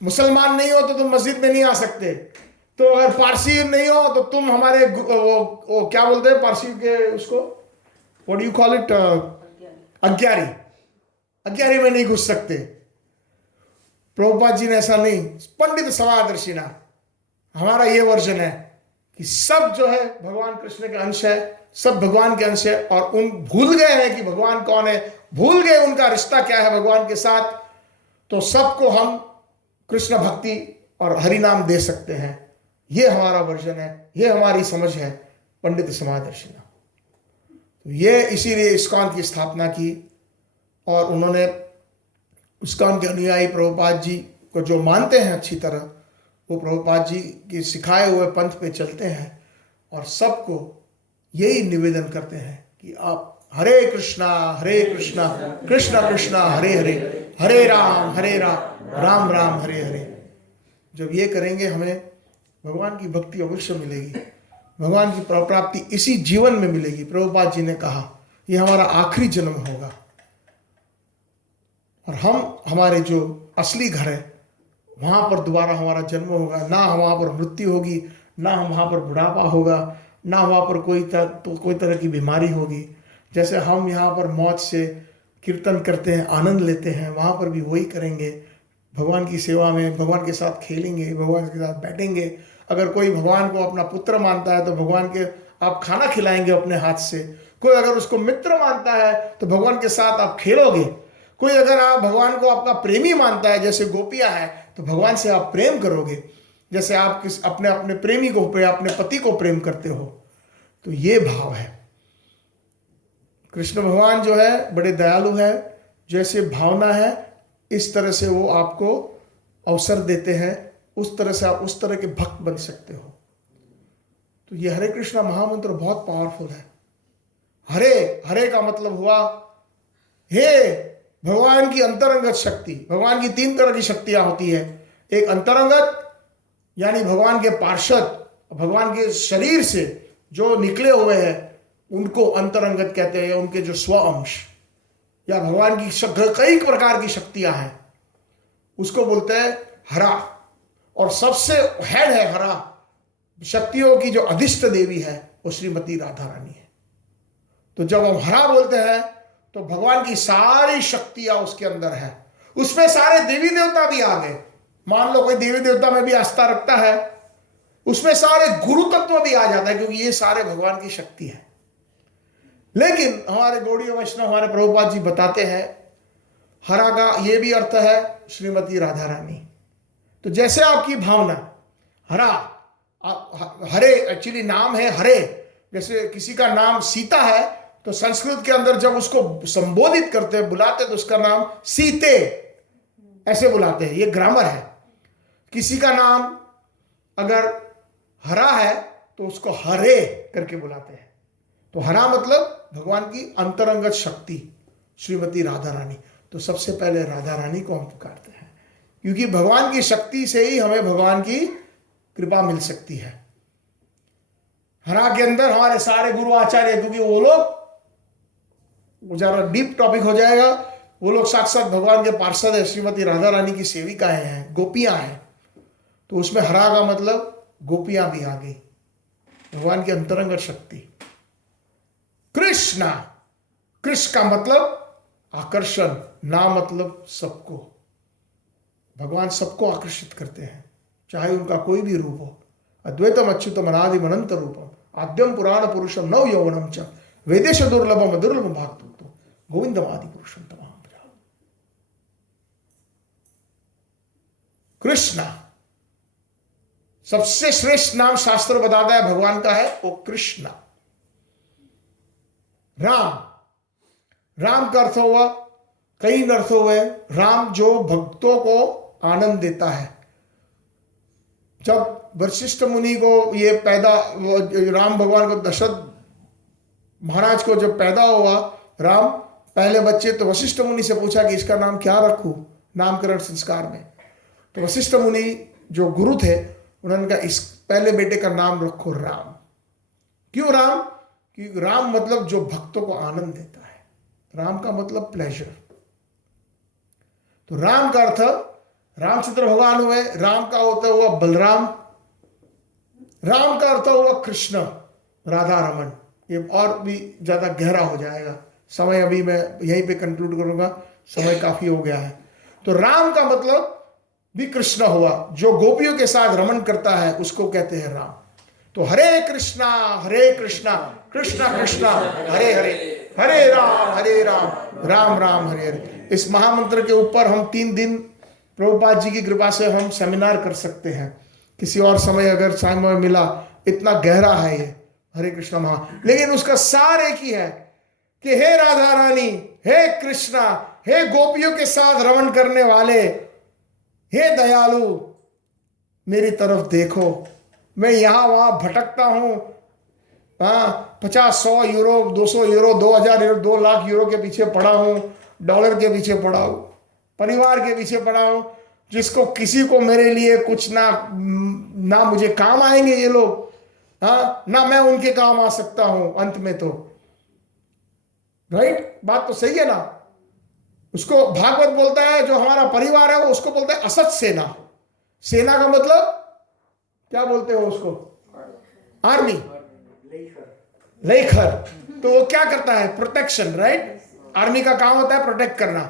मुसलमान नहीं हो तो तुम मस्जिद में नहीं आ सकते, तो अगर पारसी नहीं हो तो तुम हमारे वो क्या बोलते हैं पारसी के उसको, what do you call it, अग्यारी में नहीं घुस सकते। प्रभुपाद जी ने ऐसा नहीं, पंडित समादर्शिना, हमारा ये वर्जन है कि सब जो है भगवान कृष्ण के अंश है, सब भगवान के अंश है, और उन भूल गए हैं कि भगवान कौन है, भूल गए उनका रिश्ता क्या है भगवान के साथ, तो सबको हम कृष्ण भक्ति और हरि नाम दे सकते हैं। ये हमारा वर्जन है, ये हमारी समझ है पंडित समादर्शिना। तो ये इसीलिए इस्कॉन की स्थापना की, और उन्होंने इस्कॉन के अनुयायी प्रभुपाद जी को जो मानते हैं अच्छी तरह, वो प्रभुपाद जी के सिखाए हुए पंथ पे चलते हैं, और सबको यही निवेदन करते हैं कि आप हरे कृष्णा कृष्ण कृष्णा हरे हरे, हरे राम राम राम हरे हरे। जब ये करेंगे हमें भगवान की भक्ति अवश्य मिलेगी, भगवान की प्राप्ति इसी जीवन में मिलेगी। प्रभुपाद जी ने कहा ये हमारा आखिरी जन्म होगा, और हम हमारे जो असली घर है वहाँ पर दोबारा हमारा जन्म होगा, ना वहाँ पर मृत्यु होगी, ना वहाँ पर बुढ़ापा होगा, ना वहाँ पर कोई तरह की बीमारी होगी। जैसे हम यहाँ पर मौज से कीर्तन करते हैं, आनंद लेते हैं, वहाँ पर भी वही करेंगे। भगवान की सेवा में भगवान के साथ खेलेंगे, भगवान के साथ बैठेंगे। अगर कोई भगवान को अपना पुत्र मानता है तो भगवान के आप खाना खिलाएंगे अपने हाथ से। कोई अगर उसको मित्र मानता है तो भगवान के साथ आप खेलोगे। कोई अगर आप भगवान को आपका प्रेमी मानता है, जैसे गोपियां हैं, तो भगवान से आप प्रेम करोगे जैसे आप अपने अपने प्रेमी को, अपने पति को प्रेम करते हो। तो ये भाव है। कृष्ण भगवान जो है बड़े दयालु है। जैसे भावना है इस तरह से वो आपको अवसर देते हैं, उस तरह से आप उस तरह के भक्त बन सकते हो। तो ये हरे कृष्णा महामंत्र बहुत पावरफुल है। हरे हरे का मतलब हुआ हे, भगवान की अंतरंगत शक्ति। भगवान की 3 तरह की शक्तियां होती है। एक अंतरंगत यानी भगवान के पार्षद, भगवान के शरीर से जो निकले हुए हैं उनको अंतरंगत कहते हैं, उनके जो स्व अंश या भगवान की कई प्रकार की शक्तियां हैं उसको बोलते हैं हरा। और सबसे हेड है हरा, शक्तियों की जो अधिष्ट देवी है वो श्रीमती राधा रानी है। तो जब हम हरा बोलते हैं तो भगवान की सारी शक्तियां उसके अंदर है। उसमें सारे देवी देवता भी आ गए। मान लो कोई देवी देवता में भी आस्था रखता है, उसमें सारे गुरु तत्व भी आ जाता है, क्योंकि ये सारे भगवान की शक्ति है। लेकिन हमारे गौड़ीय वैष्णव, हमारे प्रभुपाद जी बताते हैं हरा का ये भी अर्थ है श्रीमती राधा रानी। तो जैसे आपकी भावना हरा, हरे एक्चुअली नाम है हरे। जैसे किसी का नाम सीता है तो संस्कृत के अंदर जब उसको संबोधित करते हैं, बुलाते हैं, तो उसका नाम सीते ऐसे बुलाते हैं। ये ग्रामर है। किसी का नाम अगर हरा है तो उसको हरे करके बुलाते हैं। तो हरा मतलब भगवान की अंतरंगत शक्ति श्रीमती राधा रानी। तो सबसे पहले राधा रानी को हम पुकारते हैं, क्योंकि भगवान की शक्ति से ही हमें भगवान की कृपा मिल सकती है। हरा के अंदर हमारे सारे गुरु आचार्य, क्योंकि वो लोग ज्यादा डीप टॉपिक हो जाएगा, वो लोग साक्षात भगवान के पार्षद है, श्रीमती राधा रानी की सेविकाएं हैं, गोपियां हैं। तो उसमें हरा का मतलब गोपियां भी आ गई, भगवान की अंतरंगत शक्ति। कृष्णा, कृष्ण का मतलब आकर्षण, ना मतलब सबको। भगवान सबको आकर्षित करते हैं, चाहे उनका कोई भी रूप हो। अद्वैतम अच्युतम अनादिम अनंत रूपम आद्यम पुराण पुरुषम नव यौवनम च वेदेश दुर्लभम दुर्लभम भागवतो गोविंदम आदि पुरुषम तमाम। कृष्णा सबसे श्रेष्ठ नाम शास्त्र बताता है भगवान का है वो कृष्णा। राम, राम का अर्थ हुआ, कई अर्थ हुए। राम जो भक्तों को आनंद देता है। जब वशिष्ठ मुनि को ये पैदा, राम भगवान को दशरथ महाराज को जब पैदा हुआ राम पहले बच्चे, तो वशिष्ठ मुनि से पूछा कि इसका नाम क्या रखूं नामकरण संस्कार में। तो वशिष्ठ मुनि जो गुरु थे उन्होंने कहा इस पहले बेटे का नाम रखो राम। क्यों राम? क्योंकि राम मतलब जो भक्तों को आनंद देता है। राम का मतलब प्लेजर। तो राम का अर्थ रामचंद्र भगवान हुए, राम का होता हुआ बलराम, राम का अर्थ हुआ कृष्ण, राधा रमन। ये और भी ज्यादा गहरा हो जाएगा, समय अभी मैं यहीं पे कंक्लूड करूंगा, समय काफी हो गया है। तो राम का मतलब भी कृष्ण हुआ, जो गोपियों के साथ रमन करता है उसको कहते हैं राम। तो हरे कृष्णा कृष्णा कृष्णा हरे हरे, हरे राम राम राम हरे हरे। इस महामंत्र के ऊपर हम 3 दिन प्रभुपाद जी की कृपा से हम सेमिनार कर सकते हैं, किसी और समय अगर समय मिला। इतना गहरा है ये हरे कृष्णा महा। लेकिन उसका सार एक ही है कि हे राधा रानी, हे कृष्णा, हे गोपियों के साथ रमन करने वाले, हे दयालु मेरी तरफ देखो। मैं यहां वहां भटकता हूं, 50-100 euro, 200 euro, 2000 euro, 2 lakh euro के पीछे पड़ा हूं, डॉलर के पीछे पड़ा हूं, परिवार के पीछे पड़ा हूं, जिसको किसी को मेरे लिए कुछ ना मुझे काम आएंगे ये लोग, ना मैं उनके काम आ सकता हूं अंत में। तो राइट, बात तो सही है ना। उसको भागवत बोलता है जो हमारा परिवार है वो उसको बोलता है असत सेना। सेना का मतलब क्या बोलते हो उसको? आर्मी, लेखर। तो वो क्या करता है? Protection, right? आर्मी का काम होता है प्रोटेक्ट करना।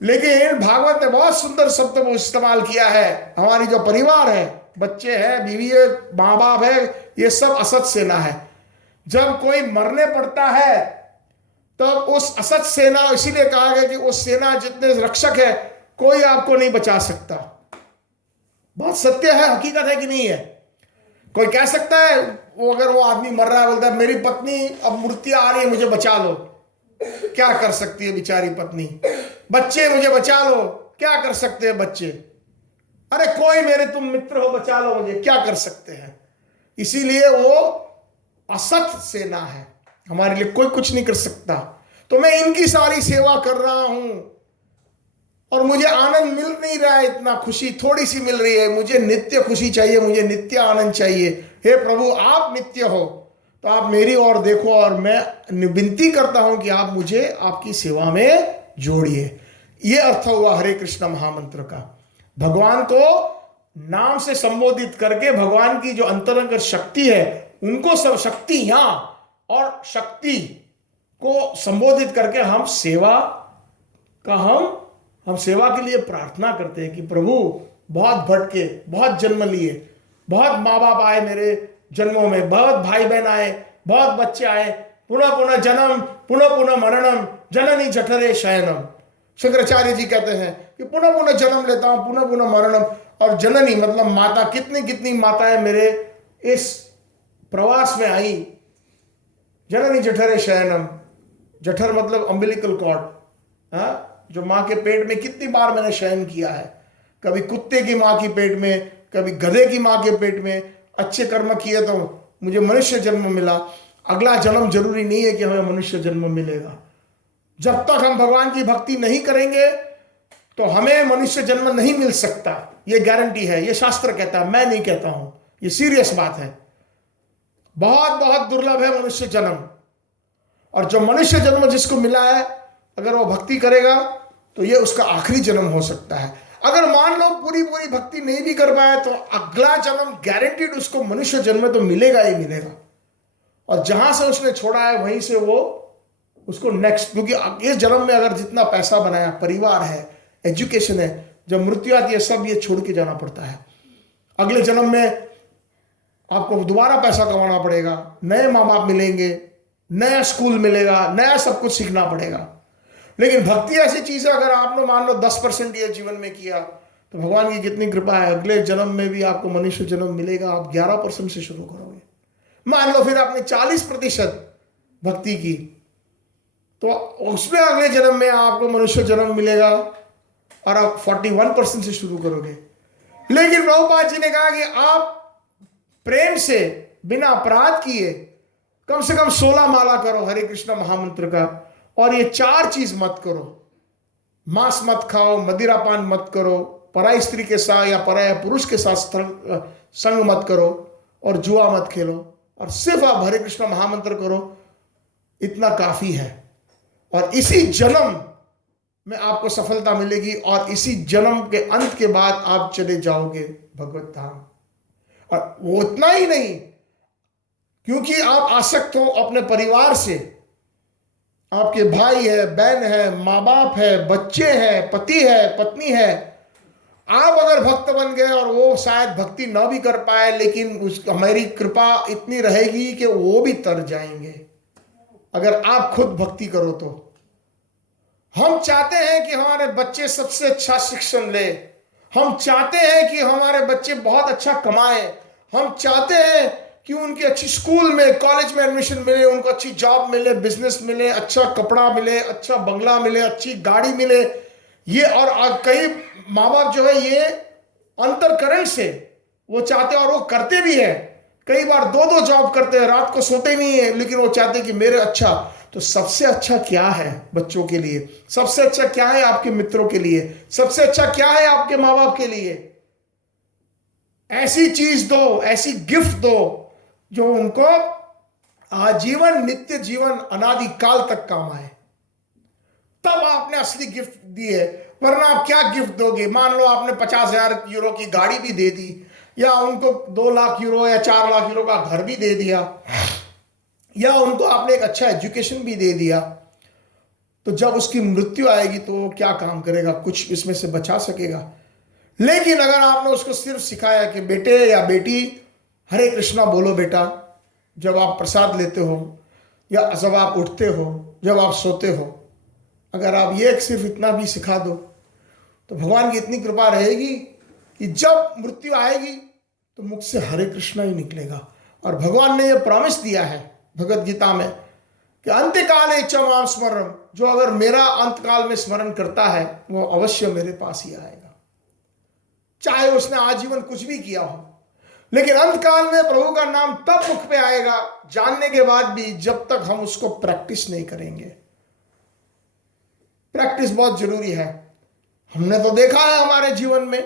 लेकिन भागवत ने बहुत सुंदर शब्द को इस्तेमाल किया है। हमारी जो परिवार है, बच्चे हैं, बीवी है, माँ बाप है, ये सब असत सेना है। जब कोई मरने पड़ता है तब उस असत सेना, इसीलिए कहा गया कि वो सेना जितने रक्षक है कोई आपको नहीं बचा सकता। बहुत सत्य है, हकीकत है कि नहीं है? कोई कह सकता है वो, अगर वो आदमी मर रहा है, बोलता है मेरी पत्नी अब मूर्तियां आ रही है मुझे बचा लो, क्या कर सकती है बेचारी पत्नी? बच्चे मुझे बचा लो, क्या कर सकते हैं बच्चे? अरे कोई मेरे तुम मित्र हो, बचा लो मुझे, क्या कर सकते हैं? इसीलिए वो असत सेना है, हमारे लिए कोई कुछ नहीं कर सकता। तो मैं इनकी सारी सेवा कर रहा हूं और मुझे आनंद मिल नहीं रहा है, इतना खुशी थोड़ी सी मिल रही है। मुझे नित्य खुशी चाहिए, मुझे नित्य आनंद चाहिए। हे प्रभु, आप नित्य हो तो आप मेरी ओर देखो और मैं विनती करता हूं कि आप मुझे आपकी सेवा में जोड़िए। ये अर्थ हुआ हरे कृष्ण महामंत्र का। भगवान को नाम से संबोधित करके भगवान की जो अंतरंग शक्ति है उनको सब शक्तियां और शक्ति को संबोधित करके हम सेवा का हम सेवा के लिए प्रार्थना करते हैं कि प्रभु बहुत भटके, बहुत जन्म लिए, बहुत माँ बाप आए मेरे जन्मों में, बहुत भाई बहन आए, बहुत बच्चे आए, पुनः पुनः जन्म, पुनः पुनः मरणम, जननी जठरे शयनम। शंकराचार्य जी कहते हैं कि पुनः पुनः जन्म लेता हूं, पुनः पुनः मरणम। और जननी मतलब माता, कितनी कितनी माताएं मेरे इस प्रवास में आई। जननी जठरे शयनम, जठर मतलब अम्बिलिकल कॉर्ड, जो माँ के पेट में कितनी बार मैंने शयन किया है। कभी कुत्ते की माँ की पेट में, कभी गधे की माँ के पेट में। अच्छे कर्म किए तो मुझे मनुष्य जन्म मिला। अगला जन्म जरूरी नहीं है कि हमें मनुष्य जन्म मिलेगा। जब तक हम भगवान की भक्ति नहीं करेंगे तो हमें मनुष्य जन्म नहीं मिल सकता, ये गारंटी है। ये शास्त्र कहता है, मैं नहीं कहता हूं, ये सीरियस बात है। बहुत बहुत दुर्लभ है मनुष्य जन्म। और जो मनुष्य जन्म जिसको मिला है, अगर वो भक्ति करेगा तो ये उसका आखिरी जन्म हो सकता है। अगर मान लो पूरी पूरी भक्ति नहीं भी कर पाए तो अगला जन्म गारंटीड उसको मनुष्य जन्म तो मिलेगा ही मिलेगा। और जहां से उसने छोड़ा है वहीं से वो उसको नेक्स्ट, क्योंकि इस जन्म में अगर जितना पैसा बनाया, परिवार है, एजुकेशन है, जब मृत्यु आती है सब ये छोड़ के जाना पड़ता है। अगले जन्म में आपको दोबारा पैसा कमाना पड़ेगा, नए माँ बाप मिलेंगे, नया स्कूल मिलेगा, नया सब कुछ सीखना पड़ेगा। लेकिन भक्ति ऐसी चीज है, अगर आपने मान लो 10% ये जीवन में किया तो भगवान की कितनी कृपा है, अगले जन्म में भी आपको मनुष्य जन्म मिलेगा। आप 11% से शुरू करोगे, मान लो फिर आपने 40% भक्ति की तो उसमें अगले जन्म में आपको मनुष्य जन्म मिलेगा और आप 41% से शुरू करोगे। लेकिन प्रभुपाद जी ने कहा कि आप प्रेम से बिना अपराध किए कम से कम 16 माला करो हरे कृष्ण महामंत्र का। और ये 4 चीज मत करो, मांस मत खाओ, मदिरापान मत करो, पराई स्त्री के साथ या पराया पुरुष के साथ संग मत करो, और जुआ मत खेलो, और सिर्फ आप हरे कृष्ण महामंत्र करो। इतना काफी है। और इसी जन्म में आपको सफलता मिलेगी और इसी जन्म के अंत के बाद आप चले जाओगे भगवत धाम। और वो इतना ही नहीं, क्योंकि आप आसक्त हो अपने परिवार से, आपके भाई है, बहन है, माँ बाप है, बच्चे हैं, पति है, पत्नी है। आप अगर भक्त बन गए और वो शायद भक्ति न भी कर पाए, लेकिन हमारी कृपा इतनी रहेगी कि वो भी तर जाएंगे अगर आप खुद भक्ति करो तो। हम चाहते हैं कि हमारे बच्चे सबसे अच्छा शिक्षण ले, हम चाहते हैं कि हमारे बच्चे बहुत अच्छा कमाएं, हम चाहते हैं कि उनके अच्छी स्कूल में, कॉलेज में एडमिशन मिले, उनको अच्छी जॉब मिले, बिजनेस मिले, अच्छा कपड़ा मिले, अच्छा बंगला मिले, अच्छी गाड़ी मिले। ये और कई माँ बाप जो है ये अंतरकरण से वो चाहते हैं और वो करते भी है। कई बार 2-2 जॉब करते हैं, रात को सोते नहीं है, लेकिन वो चाहते हैं कि मेरे अच्छा। तो सबसे अच्छा क्या है बच्चों के लिए? सबसे अच्छा क्या है आपके मित्रों के लिए? सबसे अच्छा क्या है आपके माँ बाप के लिए? ऐसी चीज दो, ऐसी गिफ्ट दो जो उनको आजीवन, नित्य जीवन, अनादि काल तक काम आए। तब आपने असली गिफ्ट दी है, वरना आप क्या गिफ्ट दोगे? मान लो आपने 50,000 यूरो की गाड़ी भी दे दी, या उनको 2 लाख यूरो या 4 लाख यूरो का घर भी दे दिया, या उनको आपने एक अच्छा एजुकेशन भी दे दिया, तो जब उसकी मृत्यु आएगी तो वो क्या काम करेगा? कुछ इसमें से बचा सकेगा? लेकिन अगर आपने उसको सिर्फ सिखाया कि बेटे या बेटी हरे कृष्णा बोलो बेटा, जब आप प्रसाद लेते हो, या जब आप उठते हो, जब आप सोते हो, अगर आप ये सिर्फ इतना भी सिखा दो, तो भगवान की इतनी कृपा रहेगी कि जब मृत्यु आएगी तो मुख से हरे कृष्णा ही निकलेगा। और भगवान ने ये प्रॉमिस दिया है भगवत गीता में कि अंत्यकाले च मां स्मरणम, जो अगर मेरा अंतकाल में स्मरण करता है वो अवश्य मेरे पास ही आएगा, चाहे उसने आजीवन कुछ भी किया हो। लेकिन अंतकाल में प्रभु का नाम तब मुख पे आएगा जानने के बाद भी, जब तक हम उसको प्रैक्टिस नहीं करेंगे। प्रैक्टिस बहुत जरूरी है। हमने तो देखा है हमारे जीवन में,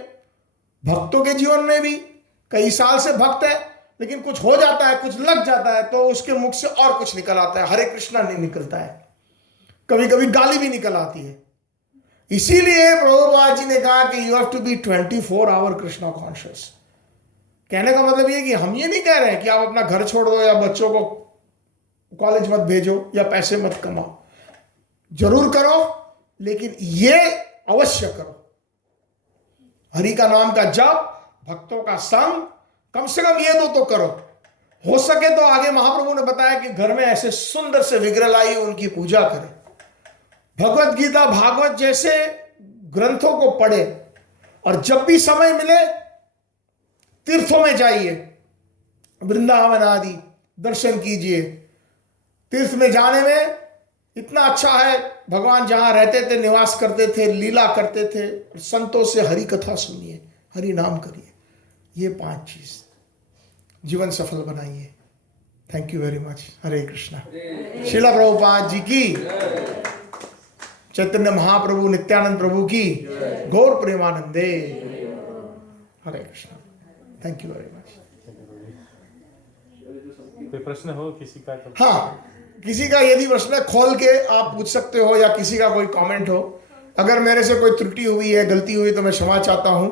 भक्तों के जीवन में भी, कई साल से भक्त है लेकिन कुछ हो जाता है, कुछ लग जाता है, तो उसके मुख से और कुछ निकल आता है, हरे कृष्णा नहीं निकलता है, कभी कभी गाली भी निकल आती है। इसीलिए प्रभुपाद जी ने कहा कि you have to be 24 hour Krishna conscious. कहने का मतलब ये कि हम ये नहीं कह रहे हैं कि आप अपना घर छोड़ दो, या बच्चों को कॉलेज मत भेजो, या पैसे मत कमाओ। जरूर करो, लेकिन ये अवश्य करो, हरि का नाम का जप, भक्तों का संग, कम से कम ये दो तो करो। हो सके तो आगे महाप्रभु ने बताया कि घर में ऐसे सुंदर से विग्रह लाई, उनकी पूजा करें, भगवत गीता भागवत जैसे ग्रंथों को पढ़े, और जब भी समय मिले तीर्थों में जाइए, वृंदावन आदि दर्शन कीजिए। तीर्थ में जाने में इतना अच्छा है, भगवान जहां रहते थे, निवास करते थे, लीला करते थे, संतों से हरि कथा सुनिए, हरि नाम करिए। ये 5 चीज जीवन सफल बनाइए। Thank you very much. Hare Krishna. Srila Prabhupada ji की, चैतन्य महाप्रभु नित्यानंद प्रभु की, गौर प्रेमानंदे। Hare Krishna. Thank you very much. कोई प्रश्न हो किसी का तो? हाँ, किसी का यदि प्रश्न खोल के आप पूछ सकते हो, या किसी का कोई कमेंट हो। अगर मेरे से कोई त्रुटि हुई है, गलती हुई, तो मैं क्षमा चाहता हूं।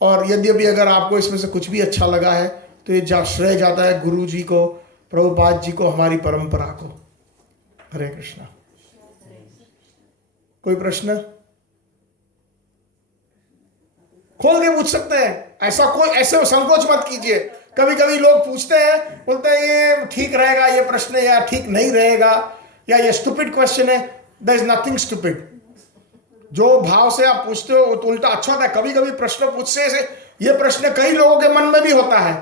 और यद्यपि अगर आपको इसमें से कुछ भी अच्छा लगा है तो ये श्रेय जाता है गुरु जी को, प्रभुपाद जी को, हमारी परंपरा को। हरे कृष्णा। कोई प्रश्न खोल के पूछ सकते हैं, ऐसे संकोच मत कीजिए। कभी कभी लोग पूछते हैं, बोलते हैं ये ठीक रहेगा ये प्रश्न, या ठीक नहीं रहेगा, या ये स्टूपिड क्वेश्चन है। There is nothing stupid. जो भाव से आप पूछते हो तो उल्टा अच्छा होता है। कभी कभी प्रश्न पूछने से, ये प्रश्न कई लोगों के मन में भी होता है,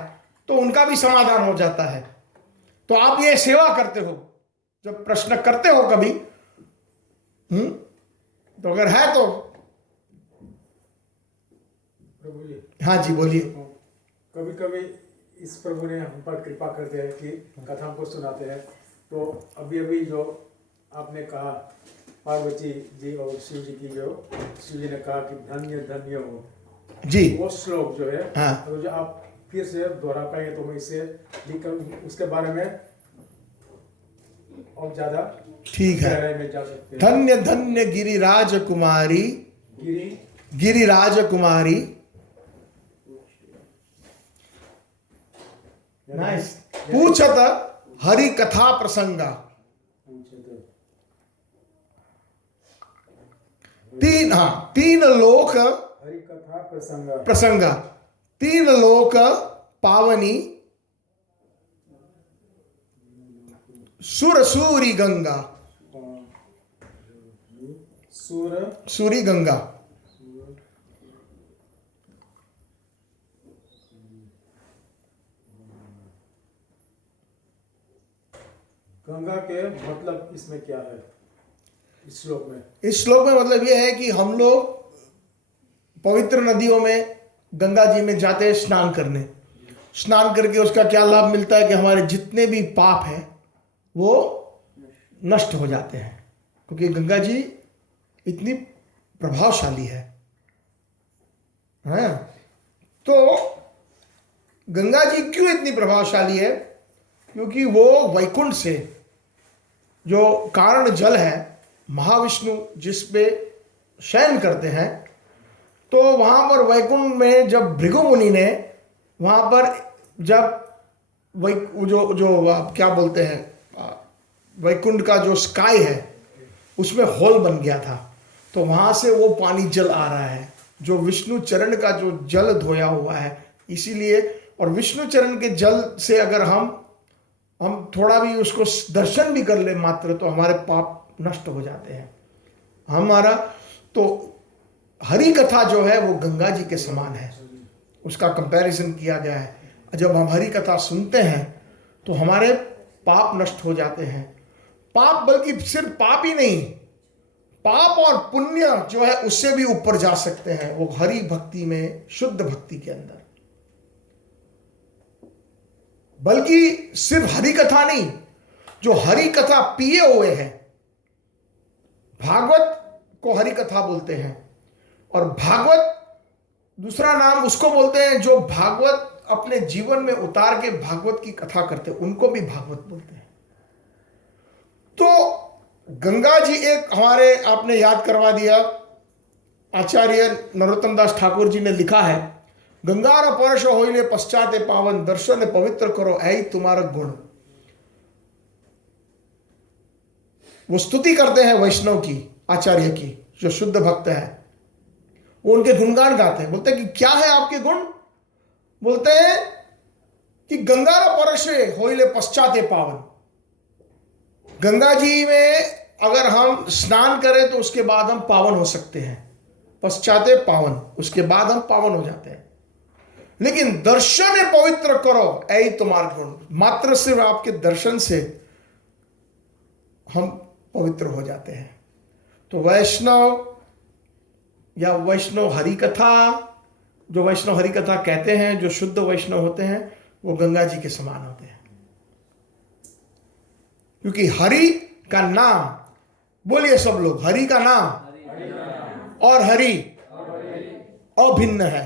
तो उनका भी समाधान हो जाता है। तो आप ये सेवा करते हो, जब प्रश्न करते हो कभी, तो अगर है तो प्रभु जी, हाँ जी बोलिए। कभी कभी इस प्रभु ने हम पर कृपा करते हैं कि कथा को सुनाते हैं। तो अभी अभी जो आपने कहा पार्वती जी और शिव जी की, जो शिव जी ने कहा कि धन्य धन्य हो जी, वो श्लोक जो है, हाँ। तो जो आप फिर से दोहरा पाएंगे तो मैं इसे लिखकर उसके बारे में और ज्यादा ठीक है। गहराई में जा सकते हैं। धन्य धन्य गिरिराज कुमारी, गिरिराज कुमारी। नाइस। पूछत हरि कथा प्रसंगा। तीन लोक हरि कथा प्रसंगा, 3 लोक पावनी, सुर सूरी गंगा, सूरी गंगा। गंगा के मतलब इसमें क्या है, इस श्लोक में? इस श्लोक में मतलब यह है कि हम लोग पवित्र नदियों में, गंगा जी में जाते हैं स्नान करने। स्नान करके उसका क्या लाभ मिलता है कि हमारे जितने भी पाप हैं वो नष्ट हो जाते हैं, क्योंकि गंगा जी इतनी प्रभावशाली है। तो गंगा जी क्यों इतनी प्रभावशाली है? क्योंकि वो वैकुंठ से जो कारण जल है, महाविष्णु जिस पे शयन करते हैं, तो वहां पर वैकुंठ में जब भृगु मुनि ने वहां पर जब जो जो क्या बोलते हैं वैकुंठ का जो स्काई है उसमें होल बन गया था, तो वहां से वो पानी जल आ रहा है जो विष्णु चरण का जो जल धोया हुआ है। इसीलिए और विष्णु चरण के जल से अगर हम थोड़ा भी उसको दर्शन भी कर ले मात्र, तो हमारे पाप नष्ट हो जाते हैं हमारा। तो हरि कथा जो है वो गंगा जी के समान है, उसका कंपैरिजन किया गया है। जब हम हरि कथा सुनते हैं तो हमारे पाप नष्ट हो जाते हैं। पाप, बल्कि सिर्फ पाप ही नहीं, पाप और पुण्य जो है उससे भी ऊपर जा सकते हैं वो हरि भक्ति में, शुद्ध भक्ति के अंदर। बल्कि सिर्फ हरि कथा नहीं, जो हरि कथा पिए हुए हैं, भागवत को हरि कथा बोलते हैं। और भागवत दूसरा नाम उसको बोलते हैं जो भागवत अपने जीवन में उतार के भागवत की कथा करते हैं, उनको भी भागवत बोलते हैं। तो गंगा जी एक हमारे, आपने याद करवा दिया, आचार्य नरोत्तम दास ठाकुर जी ने लिखा है, गंगार परश होइले पश्चाते पावन, दर्शन पवित्र करो ऐ तुम्हारा गुण। वो स्तुति करते हैं वैष्णव की, आचार्य की, जो शुद्ध भक्त है, वो उनके गुणगान गाते हैं। बोलते हैं कि क्या है आपके गुण? बोलते हैं कि गंगार परशे होइले पश्चाते पावन। गंगा जी में अगर हम स्नान करें तो उसके बाद हम पावन हो सकते हैं, पश्चाते पावन, उसके बाद हम पावन हो जाते हैं। लेकिन दर्शन पवित्र करो ऐ तुम्हारा गुण, मात्र सिर्फ आपके दर्शन से हम पवित्र हो जाते हैं। तो वैष्णव या वैष्णव हरि कथा, जो वैष्णव हरि कथा कहते हैं, जो शुद्ध वैष्णव होते हैं, वो गंगा जी के समान होते हैं। क्योंकि हरि का नाम, बोलिए सब लोग, हरि का नाम और हरि अभिन्न है।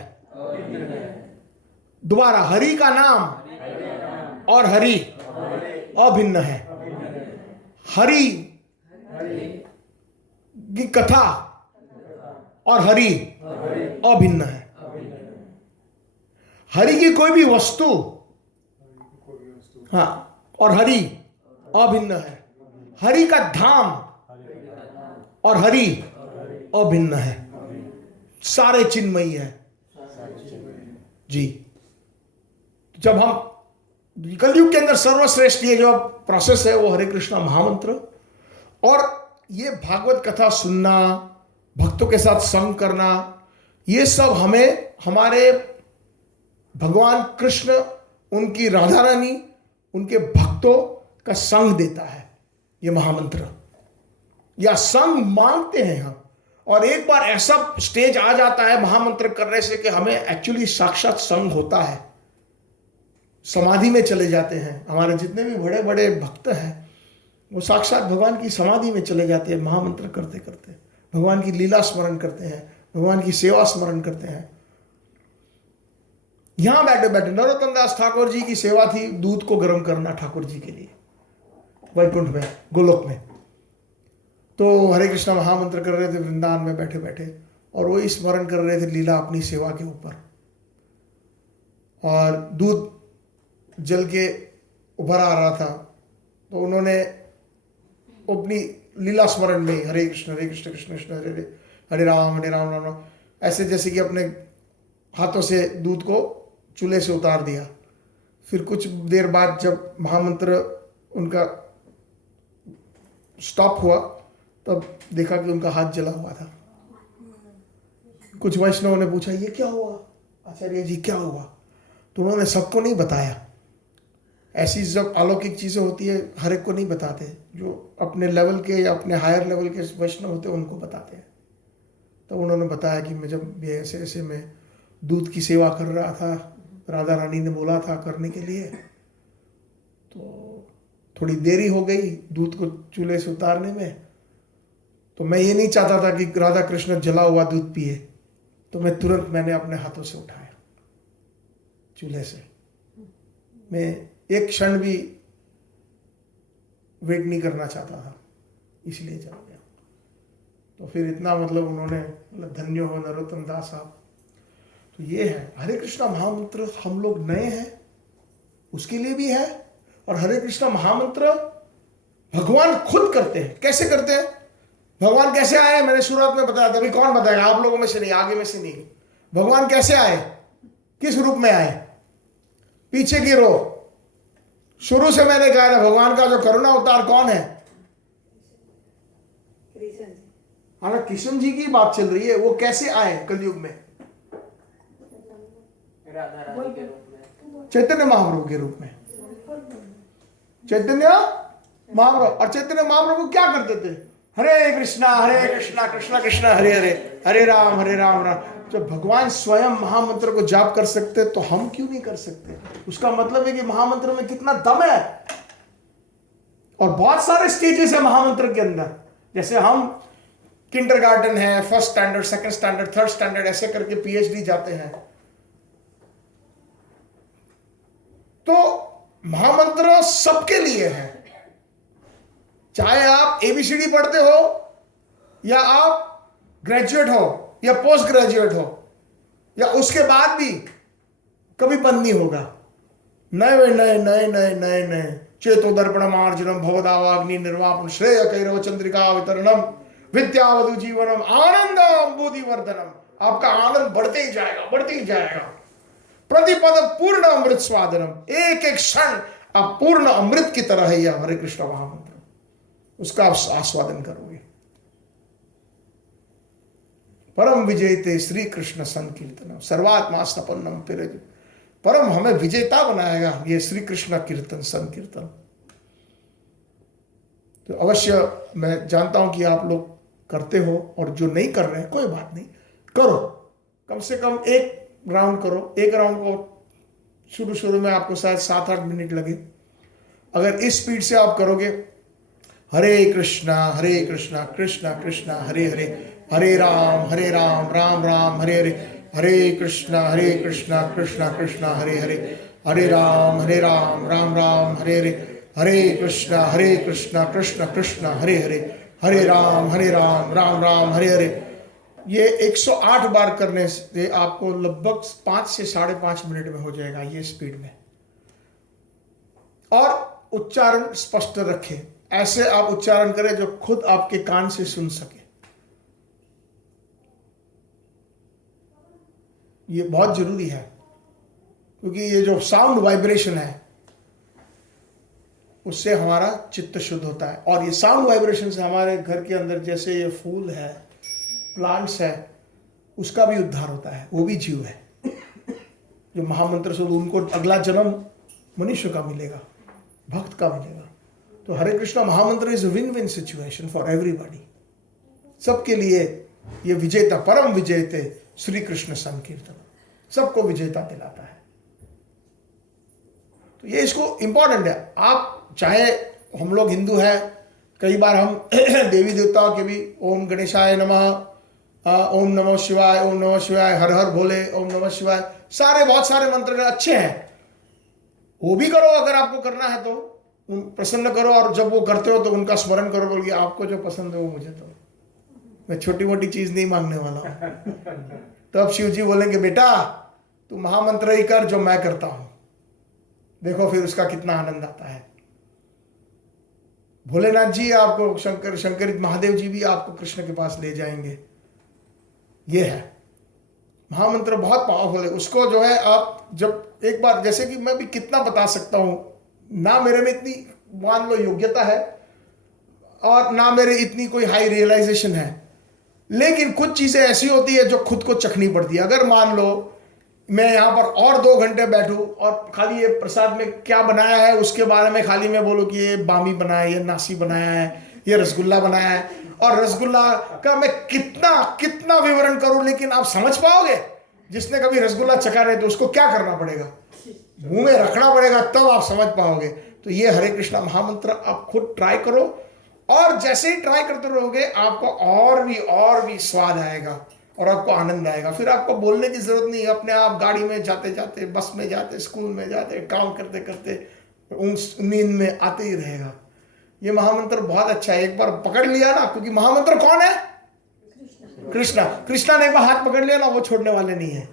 दोबारा, हरि का नाम और हरि अभिन्न है। हरि की कथा और हरि अभिन्न है। हरि की कोई भी वस्तु, हाँ, और हरि अभिन्न है। हरि का धाम और हरि अभिन्न है, सारे चिन्मयी है जी। जब हम कलयुग के अंदर सर्वश्रेष्ठ ये जो प्रोसेस है वो हरे कृष्णा महामंत्र, और ये भागवत कथा सुनना, भक्तों के साथ संग करना, ये सब हमें हमारे भगवान कृष्ण, उनकी राधा रानी, उनके भक्तों का संग देता है। ये महामंत्र या संग मांगते हैं हम, और एक बार ऐसा स्टेज आ जाता है महामंत्र करने से कि हमें एक्चुअली साक्षात संग होता है, समाधि में चले जाते हैं। हमारे जितने भी बड़े बड़े भक्त हैं वो साक्षात भगवान की समाधि में चले जाते हैं महामंत्र करते करते, भगवान की लीला स्मरण करते हैं, भगवान की सेवा स्मरण करते हैं। यहां बैठे बैठे नरोत्तम दास ठाकुर जी की सेवा थी, दूध को गर्म करना ठाकुर जी के लिए वैकुंठ में, गोलोक में। तो हरे कृष्णा महामंत्र कर रहे थे वृंदावन में बैठे बैठे, और वो स्मरण कर रहे थे लीला अपनी सेवा के ऊपर, और दूध जल के उभर आ रहा था। तो उन्होंने अपनी लीला स्मरण में हरे कृष्ण कृष्ण कृष्ण हरे हरे, हरे राम राम राम, ऐसे जैसे कि अपने हाथों से दूध को चूल्हे से उतार दिया। फिर कुछ देर बाद जब महामंत्र उनका स्टॉप हुआ, तब देखा कि उनका हाथ जला हुआ था। कुछ वैष्णवों ने पूछा, ये क्या हुआ आचार्य जी, क्या हुआ? तो उन्होंने सबको नहीं बताया। ऐसी जब अलौकिक चीज़ें होती है हर एक को नहीं बताते, जो अपने लेवल के या अपने हायर लेवल के वैष्णव होते हैं उनको बताते हैं। तो उन्होंने बताया कि मैं जब ऐसे ऐसे मैं दूध की सेवा कर रहा था, राधा रानी ने बोला था करने के लिए, तो थोड़ी देरी हो गई दूध को चूल्हे से उतारने में। तो मैं ये नहीं चाहता था कि राधा कृष्ण जला हुआ दूध पिए, तो मैं तुरंत मैंने अपने हाथों से उठाया चूल्हे से। मैं एक क्षण भी वेट नहीं करना चाहता था, इसलिए चल गया। तो फिर इतना मतलब उन्होंने मतलब धन्य हो नरोत्तम दास साहब। तो ये है हरे कृष्णा महामंत्र। हम लोग नए हैं उसके लिए भी है, और हरे कृष्णा महामंत्र भगवान खुद करते हैं। कैसे करते हैं? भगवान कैसे आए मैंने शुरुआत में बताया था। अभी कौन बताएगा? आप लोगों में से नहीं, आगे में से नहीं। भगवान कैसे आए, किस रूप में आए? पीछे की रो, शुरू से मैंने कहा था भगवान का जो करुणा अवतार कौन है? हाँ, कृष्ण जी की बात चल रही है। वो कैसे आए कलयुग में? राधा रानी के रूप में, चैतन्य महाप्रभु के रूप में। चैतन्य महाप्रभु। और चैतन्य महाप्रभु क्या करते थे? हरे कृष्णा कृष्णा कृष्णा हरे हरे, हरे राम राम। जब भगवान स्वयं महामंत्र को जाप कर सकते तो हम क्यों नहीं कर सकते? उसका मतलब है कि महामंत्र में कितना दम है। और बहुत सारे स्टेजेस है महामंत्र के अंदर। जैसे हम किंडरगार्टन है, first standard, second standard, third standard, ऐसे करके पीएचडी जाते हैं। तो महामंत्र सबके लिए है। चाहे आप एबीसीडी पढ़ते हो, या आप ग्रेजुएट हो, या पोस्ट ग्रेजुएट हो, या उसके बाद भी कभी बंद नहीं होगा। नए नए नए नए नए नए चेतोदर्पण मार्जनम भवदावाग्नि निर्वापन श्रेय कैरव चंद्रिका वितरणम विद्यावधु जीवनम आनंदम बोधिवर्धनम। आपका आनंद बढ़ते ही जाएगा, बढ़ते ही जाएगा। प्रतिपद पूर्ण अमृत स्वादनम। एक एक क्षण आप पूर्ण अमृत की तरह है यह हरे कृष्ण महामंत्र, उसका आप आस्वादन करोगे। परम विजेते श्री कृष्ण संकीर्तन सर्वात्मा स्नपन्नम पिरज। परम हमें विजेता बनाएगा ये श्री कृष्ण कीर्तन संकीर्तन। तो अवश्य मैं जानता हूं कि आप लोग करते हो, और जो नहीं कर रहे हैं कोई बात नहीं, करो। कम से कम एक राउंड करो। एक राउंड को शुरू में आपको शायद 7-8 मिनट लगे। अगर इस स्पीड से आप करोगे, हरे कृष्णा कृष्णा कृष्णा हरे हरे, हरे राम राम राम हरे हरे, हरे कृष्णा कृष्णा कृष्णा हरे हरे, हरे राम राम राम हरे हरे, हरे कृष्णा कृष्णा कृष्णा हरे हरे, हरे राम राम राम हरे हरे। ये 108 बार करने से आपको लगभग 5 से 5.5 मिनट में हो जाएगा ये स्पीड में। और उच्चारण स्पष्ट रखें। ऐसे आप उच्चारण करें जो खुद आपके कान से सुन सके। ये बहुत जरूरी है, क्योंकि ये जो साउंड वाइब्रेशन है उससे हमारा चित्त शुद्ध होता है। और ये साउंड वाइब्रेशन से हमारे घर के अंदर जैसे ये फूल है, प्लांट्स है, उसका भी उद्धार होता है। वो भी जीव है जो महामंत्र से उनको अगला जन्म मनुष्य का मिलेगा, भक्त का मिलेगा। तो हरे कृष्णा महामंत्र is a win win situation for everybody. सबके लिए ये विजेता, परम विजेते श्री कृष्ण संकीर्तन सबको विजेता दिलाता है। तो ये इसको इंपॉर्टेंट है। आप चाहे हम लोग हिंदू हैं, कई बार हम देवी देवताओं के भी ओम गणेशाय नमः, ओम नमः शिवाय, ओम नमः शिवाय, हर हर भोले, ओम नमः शिवाय, सारे बहुत सारे मंत्र अच्छे हैं, वो भी करो अगर आपको करना है तो। प्रसन्न करो, और जब वो करते हो तो उनका स्मरण करो, बोलिए आपको जो पसंद है वो मुझे दो, मैं छोटी मोटी चीज नहीं मांगने वाला हूं। तो अब शिव जी बोलेंगे बेटा तू महामंत्र ही कर जो मैं करता हूं। देखो फिर उसका कितना आनंद आता है। भोलेनाथ जी आपको, शंकर महादेव जी भी आपको कृष्ण के पास ले जाएंगे। ये है महामंत्र, बहुत पावरफुल है। उसको जो है आप जब एक बार, जैसे कि मैं भी कितना बता सकता हूं ना, मेरे में इतनी मान लो योग्यता है और ना मेरे इतनी कोई हाई रियलाइजेशन है, लेकिन कुछ चीजें ऐसी होती है जो खुद को चखनी पड़ती है। अगर मान लो मैं यहाँ पर और 2 घंटे बैठूं और खाली ये प्रसाद में क्या बनाया है उसके बारे में खाली मैं बोलूं कि ये बामी बनाया है, ये नासी बनाया है, ये रसगुल्ला बनाया है, और रसगुल्ला का मैं कितना विवरण करूं, लेकिन आप समझ पाओगे? जिसने कभी रसगुल्ला चखा रहे तो उसको क्या करना पड़ेगा? मुंह में रखना पड़ेगा, तब आप समझ पाओगे। तो ये हरे कृष्णा महामंत्र आप खुद ट्राई करो, और जैसे ही ट्राई करते रहोगे आपको और भी स्वाद आएगा और आपको आनंद आएगा। फिर आपको बोलने की जरूरत नहीं, अपने आप गाड़ी में जाते जाते, बस में जाते, स्कूल में जाते, काम करते करते नींद में आते ही रहेगा। ये महामंत्र बहुत अच्छा है, एक बार पकड़ लिया ना, क्योंकि महामंत्र कौन है? कृष्णा कृष्णा ने एक बार हाथ पकड़ लिया ना, वो छोड़ने वाले नहीं है।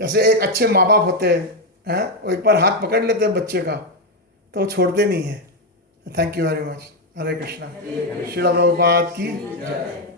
जैसे एक अच्छे माँ बाप होते हैं, वो एक बार हाथ पकड़ लेते हैं बच्चे का तो वो छोड़ते नहीं है। Thank you very much. Hare Krishna. Srila Prabhupada की जय।